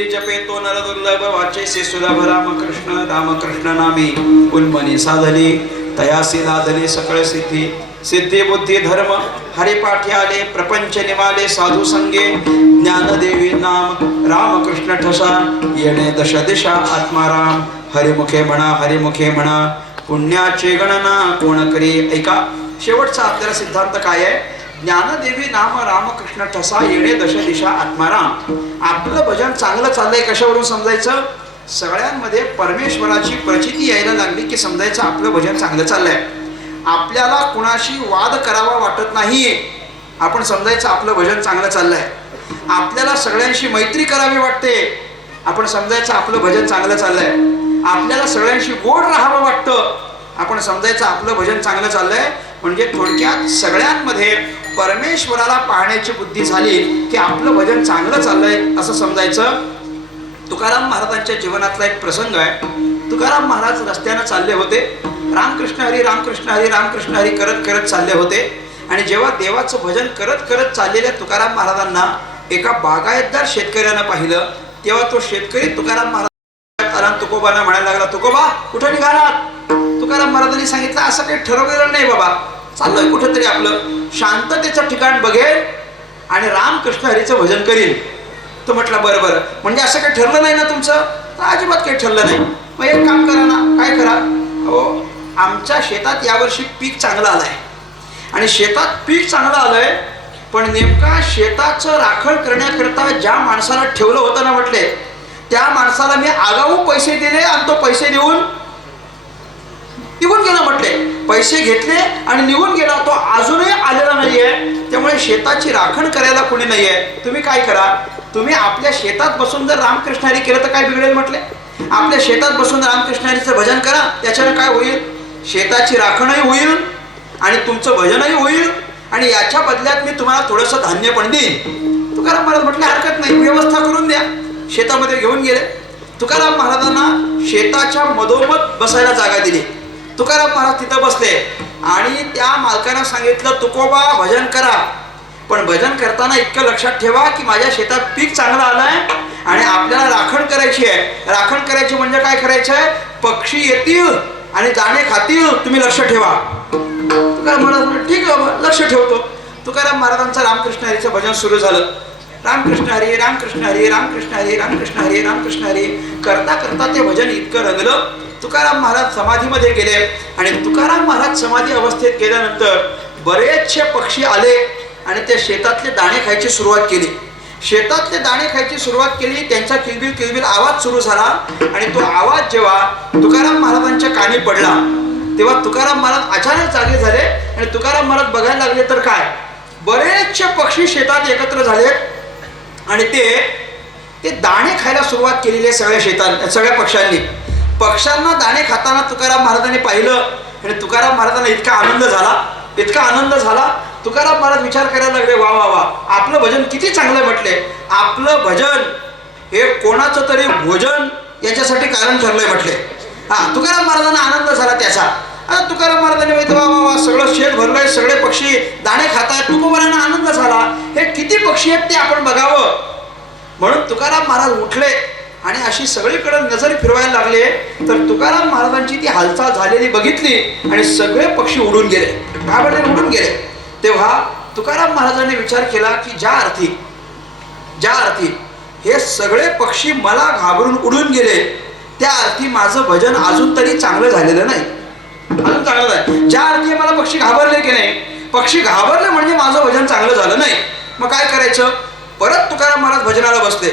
बुद्धी जपे तो नर दुर्लभ वाचेसे सुलभ रामकृष्ण रामकृष्ण नामी उन्मनी साधली तयासी लाधली सकळ सिद्धी सिद्धी बुद्धी धर्म हरिपाठी आले प्रपंच निमाले साधू संगे ज्ञानदेवी नाम रामकृष्ण ठसा येणे दश दिशा आत्माराम हरिमुखे म्हणा पुण्याची गणना कोण करी. ऐका शेवटचा आपल्याला सिद्धांत काय आहे. ज्ञानदेवी नाम रामकृष्ण ठसा येणे दश दिशा आत्माराम. आपलं भजन चांगलं चाललंय कशावरून समजायचं. सगळ्यांमध्ये परमेश्वराची प्रचिती यायला लागली की समजायचं आपलं भजन चांगलं चाललंय. आपल्याला कुणाशी वाद करावा वाटत नाहीये आपण समजायचं आपलं भजन चांगलं चाललंय. आपल्याला सगळ्यांशी मैत्री करावी वाटते आपण समजायचं आपलं भजन चांगलं चाललंय. आपल्याला सगळ्यांशी गोड राहावं वाटतं आपण समजायचं आपलं भजन चांगलं चाललंय. म्हणजे थोडक्यात सगळ्यांमध्ये परमेश्वराला पाहण्याची बुद्धी झाली की आपलं भजन चांगलं चाललंय असं समजायचं. तुकाराम महाराजांच्या जीवनातला एक प्रसंग आहे. तुकाराम महाराज रस्त्यानं चालले होते. रामकृष्ण हरी रामकृष्ण हरी रामकृष्ण हरी करत करत चालले होते. आणि जेव्हा देवाचं भजन करत करत चाललेल्या तुकाराम महाराजांना एका बागायतदार शेतकऱ्यानं पाहिलं तेव्हा तो शेतकरी तुकाराम महाराज तुकोबांना म्हणायला लागला, तुकोबा कुठं निघालात. तुकाराम महाराजांनी सांगितलं असं काही ठरवलेलं नाही बाबा, चाललोय कुठेतरी आपलं शांततेचं ठिकाण बघेल आणि रामकृष्ण हरीचं भजन करील. तो म्हटला बरं बरं, म्हणजे असं काही ठरलं नाही ना तुमचं. तर अजिबात काही ठरलं नाही. मग एक काम करा ना. काय करा. हो आमच्या शेतात यावर्षी पीक चांगलं आलंय आणि शेतात पीक चांगलं आलंय पण नेमका शेताचं राखण करण्याकरता ज्या माणसाला ठेवलं होतं ना म्हटले त्या माणसाला मी आगाऊ पैसे दिले आणि तो पैसे देऊन निघून गेला म्हटले. पैसे घेतले आणि निघून गेला. तो अजूनही आलेला नाहीये. त्यामुळे शेताची राखण करायला कोणी नाहीये. तुम्ही काय करा, तुम्ही आपल्या शेतात बसून जर रामकृष्ण हरी केलं तर काय बिघडेल म्हटले. आपल्या शेतात बसून रामकृष्ण हरीचं भजन करा. त्याच्याने काय होईल, शेताची राखणही होईल आणि तुमचं भजनही होईल आणि याच्या बदल्यात मी तुम्हाला थोडंसं धान्य पण देईन. तुकाराम महाराज म्हटले हरकत नाही, व्यवस्था करून द्या. शेतामध्ये घेऊन गेले. तुकाराम महाराजांना शेताच्या मधोमध बसायला जागा दिली. तुकाराम महाराज तिथं बसले आणि त्या मालकानं सांगितलं, तुकोबा भजन करा पण भजन करताना इतकं लक्षात ठेवा की माझ्या शेतात पीक चांगलं आलंय आणि आपल्याला राखण करायची आहे. राखण करायची म्हणजे काय करायचं आहे, पक्षी येतील आणि दाणे खातील, तुम्ही लक्ष ठेवा. तुकाराम महाराज म्हणाले ठीक आहे बाबा लक्ष ठेवतो. तुकाराम महाराजांचं रामकृष्ण हरीचं भजन सुरू झालं. रामकृष्ण हरी रामकृष्ण हरी रामकृष्ण हरी रामकृष्ण हरी रामकृष्ण हरी करता करता ते भजन इतकं रंगलं. तुकाराम महाराज समाधीमध्ये गेले आणि तुकाराम महाराज समाधी अवस्थेत गेल्यानंतर बरेचसे पक्षी आले आणि त्या शेतातले दाणे खायची सुरुवात केली. शेतातले दाणे खायची सुरुवात केली. त्यांचा किलबिल किलबिल आवाज सुरू झाला आणि तो आवाज जेव्हा तुकाराम महाराजांच्या कानी पडला तेव्हा तुकाराम महाराज अचानक जागे झाले आणि तुकाराम महाराज बघायला लागले तर काय, बरेचसे पक्षी शेतात एकत्र झाले आणि ते दाणे खायला सुरुवात केलेली सगळ्या पक्ष्यांनी. पक्ष्यांना दाणे खाताना तुकाराम महाराजांनी पाहिलं आणि तुकाराम महाराजांना इतका आनंद झाला. तुकाराम महाराज विचार करायला लागले, वा वा वा आपलं भजन किती चांगलं म्हटले. आपलं भजन हे कोणाचं तरी भोजन याच्यासाठी कारण ठरलंय म्हटले. तुकाराम महाराजांना आनंद झाला त्याचा. आता तुकाराम महाराजांनी माहिती वा वा वा सगळं शेत भरलंय, सगळे पक्षी दाणे खातायत. तुकोबांना आनंद झाला. हे किती पक्षी आहेत ते आपण बघावं. म्हणून तुकाराम महाराज उठले आणि अशी सगळीकडे नजर फिरवायला लागले तर तुकाराम महाराजांची ती हालचाल झालेली बघितली आणि सगळे पक्षी उडून गेले, घाबरले उडून गेले. तेव्हा तुकाराम महाराजांनी विचार केला की ज्या अर्थी हे सगळे पक्षी मला घाबरून उडून गेले त्या अर्थी माझं भजन अजून तरी चांगलं झालेलं नाही. अजून चांगलं नाही. ज्या अर्थी मला पक्षी घाबरले की नाही, पक्षी घाबरले म्हणजे माझं भजन चांगलं झालं नाही. मग काय करायचं, परत तुकाराम महाराज भजनाला बसले.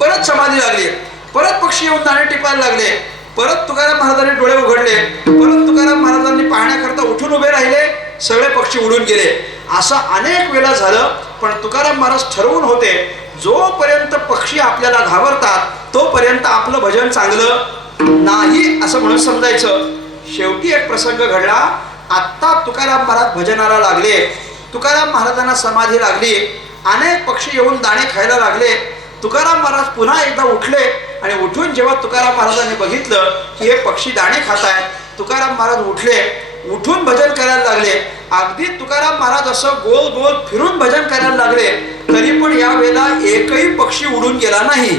परत समाधी लागली. परत पक्षी येऊन दाणे टिपायला लागले. परत तुकाराम महाराजांनी डोळे उघडले. परत तुकाराम महाराजांनी पाहण्याकरता उठून उभे राहिले. सगळे पक्षी उडून गेले. असं अनेक वेळा झालं पण तुकाराम महाराज ठरवून होते जोपर्यंत पक्षी आपल्याला घाबरतात तोपर्यंत आपलं भजन चांगलं नाही असं म्हणून समजायचं. शेवटी एक प्रसंग घडला. आत्ता तुकाराम महाराज भजनाला लागले. तुकाराम महाराजांना समाधी लागली. अनेक पक्षी येऊन दाणे खायला लागले. तुकाराम महाराज पुन्हा एकदा उठले आणि उठून जेव्हा तुकाराम महाराजांनी बघितलं की हे पक्षी दाणे खात आहेत, तुकाराम महाराज उठले. उठून भजन करायला लागले. अगदी तुकाराम महाराज असं गोल गोल फिरून भजन करायला लागले तरी पण यावेळेला एकही पक्षी उडून गेला नाही.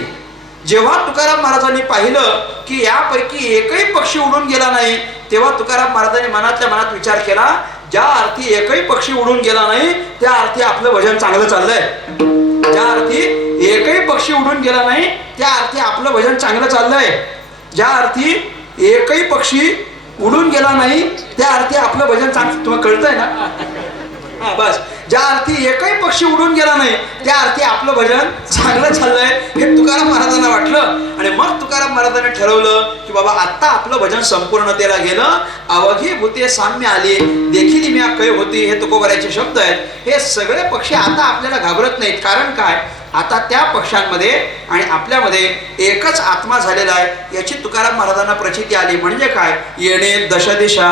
जेव्हा तुकाराम महाराजांनी पाहिलं की यापैकी एकही पक्षी उडून गेला नाही, तेव्हा तुकाराम महाराजांनी मनातल्या मनात विचार केला, ज्या अर्थी एकही पक्षी उडून गेला नाही त्या अर्थी आपलं भजन चांगलं चाललंय. ज्या अर्थी एकही पक्षी उडून गेला नाही त्या अर्थी आपलं भजन चांगलं चाललंय. ज्या अर्थी एकही पक्षी उडून गेला नाही त्या अर्थी आपलं भजन चांगलं, तुम्हाला कळतंय ना? हा बस, ज्या अर्थी एकही पक्षी उडून गेला नाही त्या अर्थी आपलं भजन चांगलं चाललंय हे तुकाराम महाराजांना वाटलं. आणि मग तुकाराम महाराजांनी ठरवलं की बाबा आता आपलं भजन संपूर्णतेला गेलं. अवघी भूते साम्य आली देखील मी कय होती, हे तुकोबराचे शब्द आहेत. हे सगळे पक्षी आता आपल्याला घाबरत नाहीत. कारण काय, आता त्या पक्ष्यांमध्ये आणि आपल्यामध्ये एकच आत्मा झालेला आहे याची तुकाराम महाराजांना प्रचिती आली. म्हणजे काय, येणे दशदिशा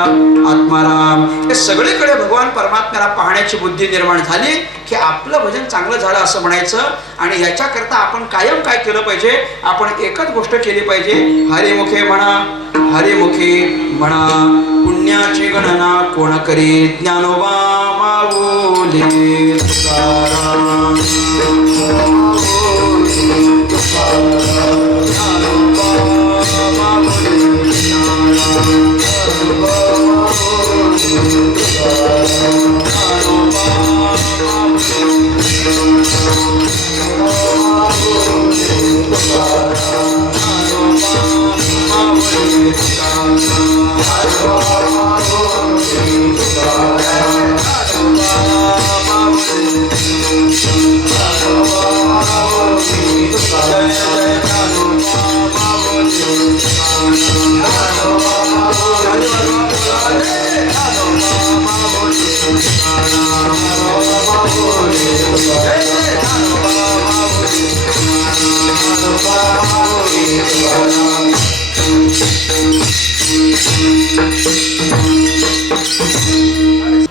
आत्माराम, हे सगळीकडे भगवान परमात्म्याला पाहण्याची बुद्धी निर्माण झाली की आपलं भजन चांगलं झालं असं म्हणायचं. आणि याच्याकरता आपण कायम काय केलं पाहिजे, आपण एकच गोष्ट केली पाहिजे, हरिमुखे म्हणा, हरिमुखे म्हणा, पुण्याची गणना कोण करी, ज्ञानोबा माऊली तुकाराम.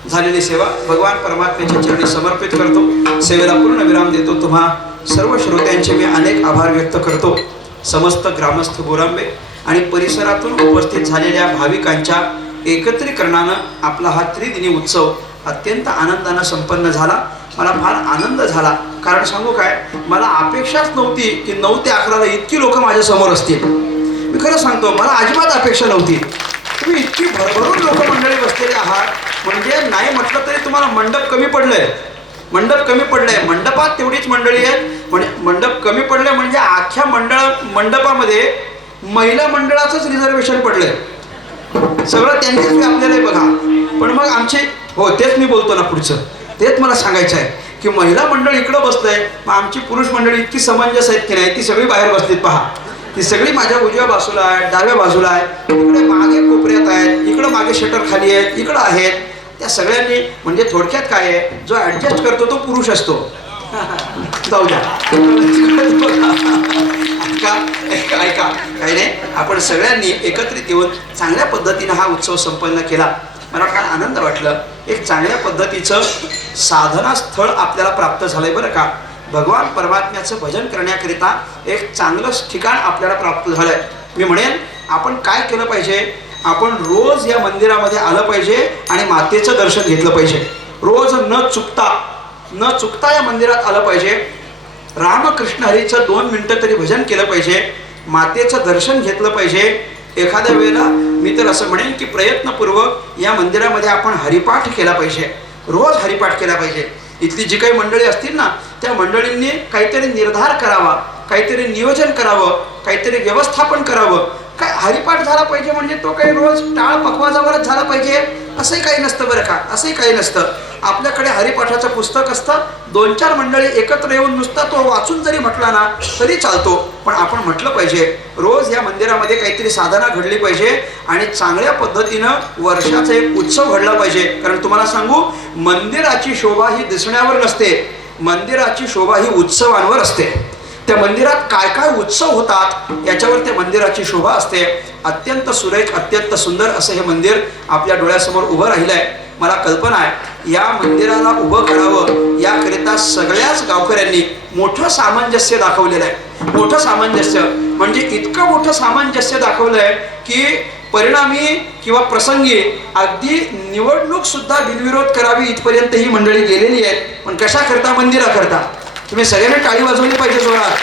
झालेली सेवा भगवान परमात्म्याच्या चरणी समर्पित करतो. सेवेला पूर्ण विराम देतो. तुम्हा सर्व श्रोत्यांचे मी अनेक आभार व्यक्त करतो. समस्त ग्रामस्थ गोरांबे आणि परिसरातून उपस्थित झालेल्या भाविकांच्या एकत्रीकरणानं आपला हा त्रिदिनी उत्सव अत्यंत आनंदानं संपन्न झाला. मला फार आनंद झाला. कारण सांगू काय, मला अपेक्षाच नव्हती की 9 ते 11ला इतकी लोक माझ्या समोर असतील. मी खरं सांगतो, मला अजिबात अपेक्षा नव्हती. तुम्ही इतकी भरभरून लोक मंडळी बसलेले आहात, म्हणजे नाही म्हटलं तरी तुम्हाला मंडप कमी पडलंय. मंडप कमी पडलंय, मंडपात तेवढीच मंडळी आहेत. म्हणजे मंडप कमी पडलंय म्हणजे अख्ख्या मंडपामध्ये महिला मंडळाचंच रिझर्वेशन पडलंय. सगळं त्यांनीच व्यापलेलं आहे बघा. पण मग आमचे, हो तेच मी बोलतो ना, पुढचं तेच मला सांगायचं आहे की महिला मंडळ इकडं बसलंय, मग आमची पुरुष मंडळी इतकी समंजस आहेत की नाही, ती सगळी बाहेर बसलीत पहा. ती सगळी माझ्या उजव्या बाजूला आहे, डाव्या बाजूला आहे, इकडे मागे कोपऱ्यात आहेत, इकडं मागे शटर खाली आहेत, इकडं आहेत. त्या सगळ्यांनी, म्हणजे थोडक्यात काय आहे, जो ॲडजस्ट करतो तो पुरुष असतो. जाऊ द्या, ऐका काही नाही, आपण सगळ्यांनी एकत्रित येऊन चांगल्या पद्धतीनं हा उत्सव संपन्न केला. मला फार आनंद वाटलं. एक चांगल्या पद्धतीचं साधना स्थळ आपल्याला प्राप्त झालंय बरं का. भगवान परमात्म्याचं भजन करण्याकरिता एक चांगलं ठिकाण आपल्याला प्राप्त झालंय. मी म्हणेन आपण काय केलं पाहिजे, आपण रोज या मंदिरामध्ये आलं पाहिजे आणि मातेचं दर्शन घेतलं पाहिजे. रोज न चुकता या मंदिरात आलं पाहिजे. रामकृष्ण हरीचं 2 मिनिटं तरी भजन केलं पाहिजे. मातेचं दर्शन घेतलं पाहिजे. एखाद्या वेळेला मी तर असं म्हणेन की प्रयत्नपूर्वक या मंदिरामध्ये आपण हरिपाठ केला पाहिजे. रोज हरिपाठ केला पाहिजे. इथली जी काही मंडळी असतील ना, त्या मंडळींनी काहीतरी निर्धार करावा, काहीतरी नियोजन करावं, काहीतरी व्यवस्थापन करावं. काय हरिपाठ झाला पाहिजे म्हणजे तो काही रोज टाळ पखवाजावरच झाला पाहिजे असंही काही नसतं बरं का. असंही काही नसतं. आपल्याकडे हरिपाठाचं पुस्तक असतं. 2-4 मंडळी एकत्र येऊन नुसता तो वाचून जरी म्हटला ना तरी चालतो. पण आपण म्हटलं पाहिजे, रोज या मंदिरामध्ये काहीतरी साधना घडली पाहिजे आणि चांगल्या पद्धतीनं वर्षाचा एक उत्सव घडला पाहिजे. कारण तुम्हाला सांगू, मंदिराची शोभा ही दिसण्यावर नसते, मंदिराची शोभा ही उत्सवांवर असते. त्या मंदिरात काय काय उत्सव होतात याच्यावर त्या मंदिराची शोभा असते. अत्यंत सुरेख, अत्यंत सुंदर असं हे मंदिर आपल्या डोळ्यासमोर उभं राहिलं आहे. मला कल्पना आहे, या मंदिराला उभं करावं याकरिता सगळ्याच गावकऱ्यांनी मोठं सामंजस्य दाखवलेलं आहे. मोठं सामंजस्य म्हणजे इतकं मोठं सामंजस्य दाखवलं आहे की परिणामी किंवा प्रसंगी अगदी निवडणूक सुद्धा बिनविरोध करावी इथपर्यंत ही मंडळी गेलेली आहेत. पण कशा करता? मंदिराकरता. तुम्ही सगळ्यांनी टाळी वाजवली पाहिजे जोरात.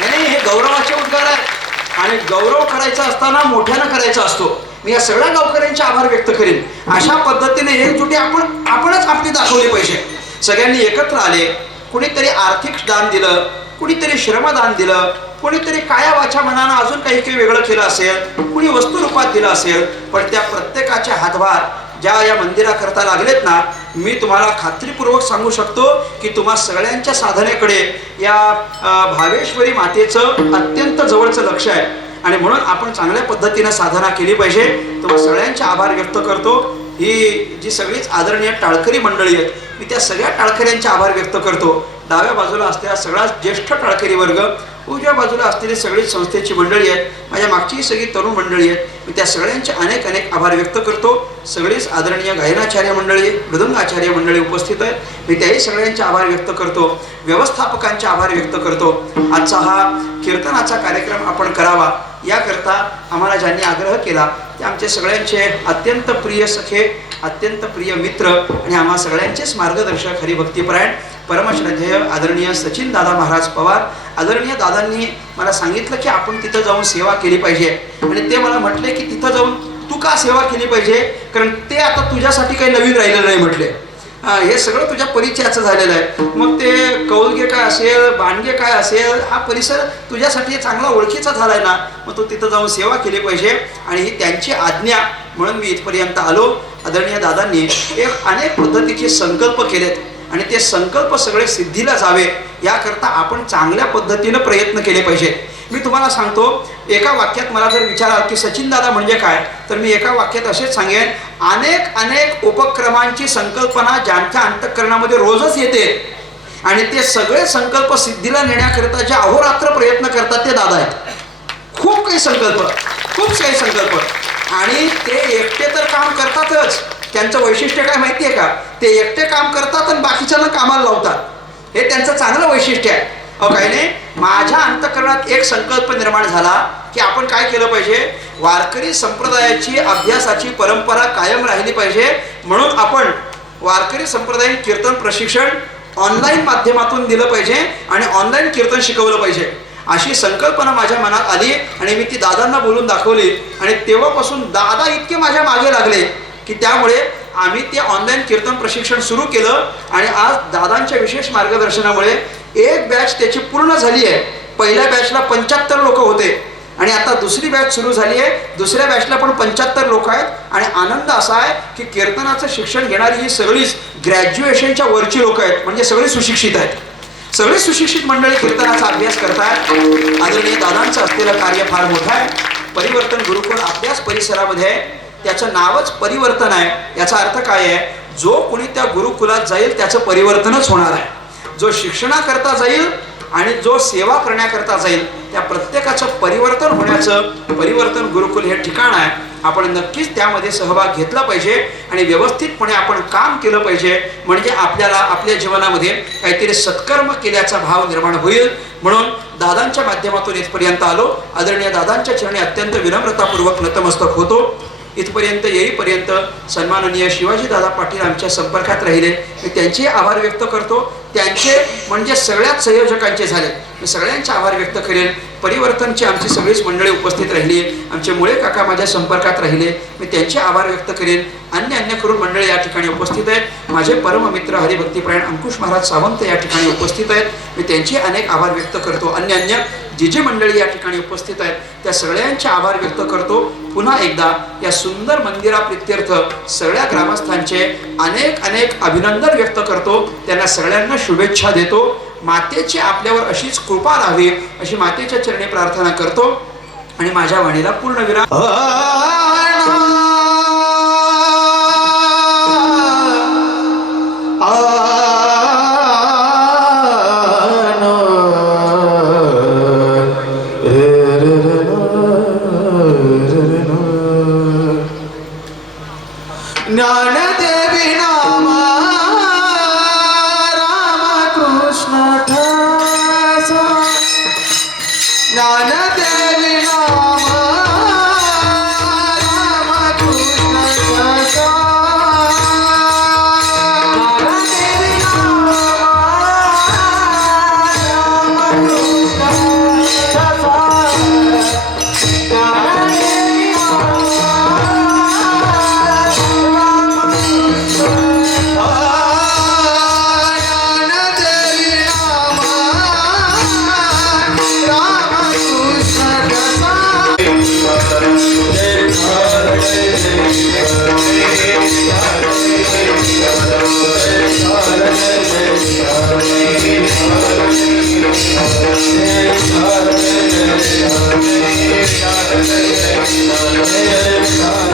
नाही, हे गौरवाचे उद्गार आहेत आणि गौरव करायचा असताना मोठ्यानं करायचा असतो. मी या सगळ्या गावकऱ्यांचे आभार व्यक्त करेन. अशा पद्धतीने एकजुटी आपणच आपली दाखवली पाहिजे. सगळ्यांनी एकत्र आले, कुणीतरी आर्थिक दान दिलं, कुणीतरी श्रमदान दिलं, कोणीतरी काया वाचा मनानं अजून काही वेगळं केलं असेल, कुणी वस्तुरूपात दिलं असेल, पण त्या प्रत्येकाचे हातभार ज्या या मंदिराकरता लागलेत ना, मी तुम्हाला खात्रीपूर्वक सांगू शकतो की तुम्हा सगळ्यांच्या साधनेकडे या भावेश्वरी मातेचं अत्यंत जवळचं लक्ष आहे आणि म्हणून आपण चांगल्या पद्धतीनं साधना केली पाहिजे. तुम्हा सगळ्यांचे आभार व्यक्त करतो. ही जी सगळीच आदरणीय टाळकरी मंडळी आहेत, मी त्या सगळ्या टाळकऱ्यांचे आभार व्यक्त करतो. डाव्या बाजूला असलेला सगळा ज्येष्ठ टाळकरी वर्ग, उजव्या बाजूला असलेली सगळीच संस्थेची मंडळी आहेत, माझ्या मागची सगळी तरुण मंडळी आहेत, मी त्या सगळ्यांचे अनेक अनेक आभार व्यक्त करतो. सगळीच आदरणीय गायनाचार्य मंडळी, मृदंगाचार्य मंडळी उपस्थित आहेत, मी त्याही सगळ्यांचे आभार व्यक्त करतो. व्यवस्थापकांचे आभार व्यक्त करतो. आजचा हा कीर्तनाचा कार्यक्रम आपण करावा याकरता आम्हाला ज्यांनी आग्रह केला ते आमचे सगळ्यांचे अत्यंत प्रिय सखे, अत्यंत प्रिय मित्र आणि आम्हा सगळ्यांचेच मार्गदर्शक, हरिभक्तीपरायण, परमश्रद्धेय आदरणीय सचिन दादा महाराज पवार. आदरणीय दादांनी मला सांगितलं की आपण तिथं जाऊन सेवा केली पाहिजे आणि ते मला म्हटले की तिथं जाऊन तू का सेवा केली पाहिजे, कारण ते आता तुझ्यासाठी काही नवीन राहिलेलं नाही म्हटले. हे सगळं तुझ्या परिचयाचं झालेलं आहे. मग ते कौलगे काय असेल, बाणगे काय असेल, हा परिसर तुझ्यासाठी चांगला ओळखीचा झाला आहे ना, मग तू तिथं जाऊन सेवा केली पाहिजे आणि ही त्यांची आज्ञा म्हणून मी इथपर्यंत आलो. आदरणीय दादांनी अनेक पद्धतीचे संकल्प केलेत आणि ते संकल्प सगळे सिद्धीला जावे याकरता आपण चांगल्या पद्धतीनं प्रयत्न केले पाहिजेत. मी तुम्हाला सांगतो, एका वाक्यात मला जर विचाराल की सचिन दादा म्हणजे काय, तर मी एका वाक्यात असेच सांगेन, अनेक अनेक उपक्रमांची संकल्पना ज्यांच्या अंतःकरणामध्ये रोजच येते आणि ते सगळे संकल्प सिद्धीला नेण्याकरिता जे अहोरात्र प्रयत्न करतात ते दादा आहेत. खूप काही संकल्प आणि ते एकटे तर काम करतातच. त्यांचं वैशिष्ट्य काय माहिती आहे का, ते एकटे काम करतात आणि बाकीच्यांना कामाला लावतात. हे त्यांचं चांगलं वैशिष्ट्य आहे. काही नाही, माझ्या अंतःकरणात एक संकल्प निर्माण झाला की आपण काय केलं पाहिजे, वारकरी संप्रदायाची अभ्यासाची परंपरा कायम राहिली पाहिजे, म्हणून आपण वारकरी संप्रदाय कीर्तन प्रशिक्षण ऑनलाईन माध्यमातून दिलं पाहिजे आणि ऑनलाईन कीर्तन शिकवलं पाहिजे. अशी संकल्पना माझ्या मनात आली आणि मी ती दादांना बोलून दाखवली आणि तेव्हापासून दादा इतके माझ्या मागे लागले की त्यामुळे आम्ही ते ऑनलाईन कीर्तन प्रशिक्षण सुरू केलं आणि आज दादांच्या विशेष मार्गदर्शनामुळे एक बॅच त्याची पूर्ण झाली आहे. पहिल्या बॅचला 75 लोक होते आणि आता दुसरी बॅच सुरू झाली आहे. दुसऱ्या बॅचला पण 75 लोक आहेत आणि आनंद असा आहे की कीर्तनाचं शिक्षण घेणारी ही सगळीच ग्रॅज्युएशनच्या वरची लोक आहेत, म्हणजे सगळी सुशिक्षित आहेत. सगळी सुशिक्षित मंडळी कीर्तनाचा अभ्यास करतात. आदरणीय दादांचं असलेलं कार्य फार मोठं आहे. परिवर्तन गुरुकुळ अभ्यास परिसरामध्ये त्याचं नावच परिवर्तन आहे. याचा अर्थ काय आहे, जो कोणी त्या गुरुकुलात जाईल त्याचं परिवर्तनच होणार आहे. जो शिक्षणाकरता जाईल आणि जो सेवा करण्याकरता जाईल त्या प्रत्येकाचं परिवर्तन होण्याचं परिवर्तन गुरुकुल हे ठिकाण आहे. आपण नक्कीच त्यामध्ये सहभाग घेतला पाहिजे आणि व्यवस्थितपणे आपण काम केलं पाहिजे, म्हणजे आपल्याला आपल्या जीवनामध्ये काहीतरी सत्कर्म केल्याचा भाव निर्माण होईल. म्हणून दादांच्या माध्यमातून इथपर्यंत आलो. आदरणीय दादांच्या चरणी अत्यंत विनम्रतापूर्वक नतमस्तक होतो. इथपर्यंत येईपर्यंत सन्माननीय शिवाजी दादा पाटील आमच्या संपर्कात राहिले, मी त्यांचे आभार व्यक्त करतो. त्यांचे म्हणजे सगळ्याच संयोजकांचे झाले, मी सगळ्यांचे आभार व्यक्त करेन. परिवर्तनची आमची सगळीच मंडळी उपस्थित राहिली, आमचे मुळे काका माझ्या संपर्कात राहिले, मी त्यांचे आभार व्यक्त करेन. अन्य करून मंडळी या ठिकाणी उपस्थित आहेत. माझे परममित्र हरिभक्तीपरायण अंकुश महाराज सावंत या ठिकाणी उपस्थित आहेत, मी त्यांचे अनेक आभार व्यक्त करतो. अन्य जी मंडळी या ठिकाणी उपस्थित आहेत त्या सगळ्यांचे आभार व्यक्त करतो. पुन्हा एकदा या सुंदर मंदिराप्रित्यर्थ सगळ्या ग्रामस्थांचे अनेक अभिनंदन व्यक्त करतो. त्यांना सगळ्यांना शुभेच्छा देतो. मातेची आपल्यावर अशीच कृपा राहावी अशी मातेच्या चरणी प्रार्थना करतो आणि माझ्या वाणीला पूर्ण विराम. ज्ञानदेवी नामा रामकृष्ण ठासा, ज्ञानदेवी नामा Hare Hare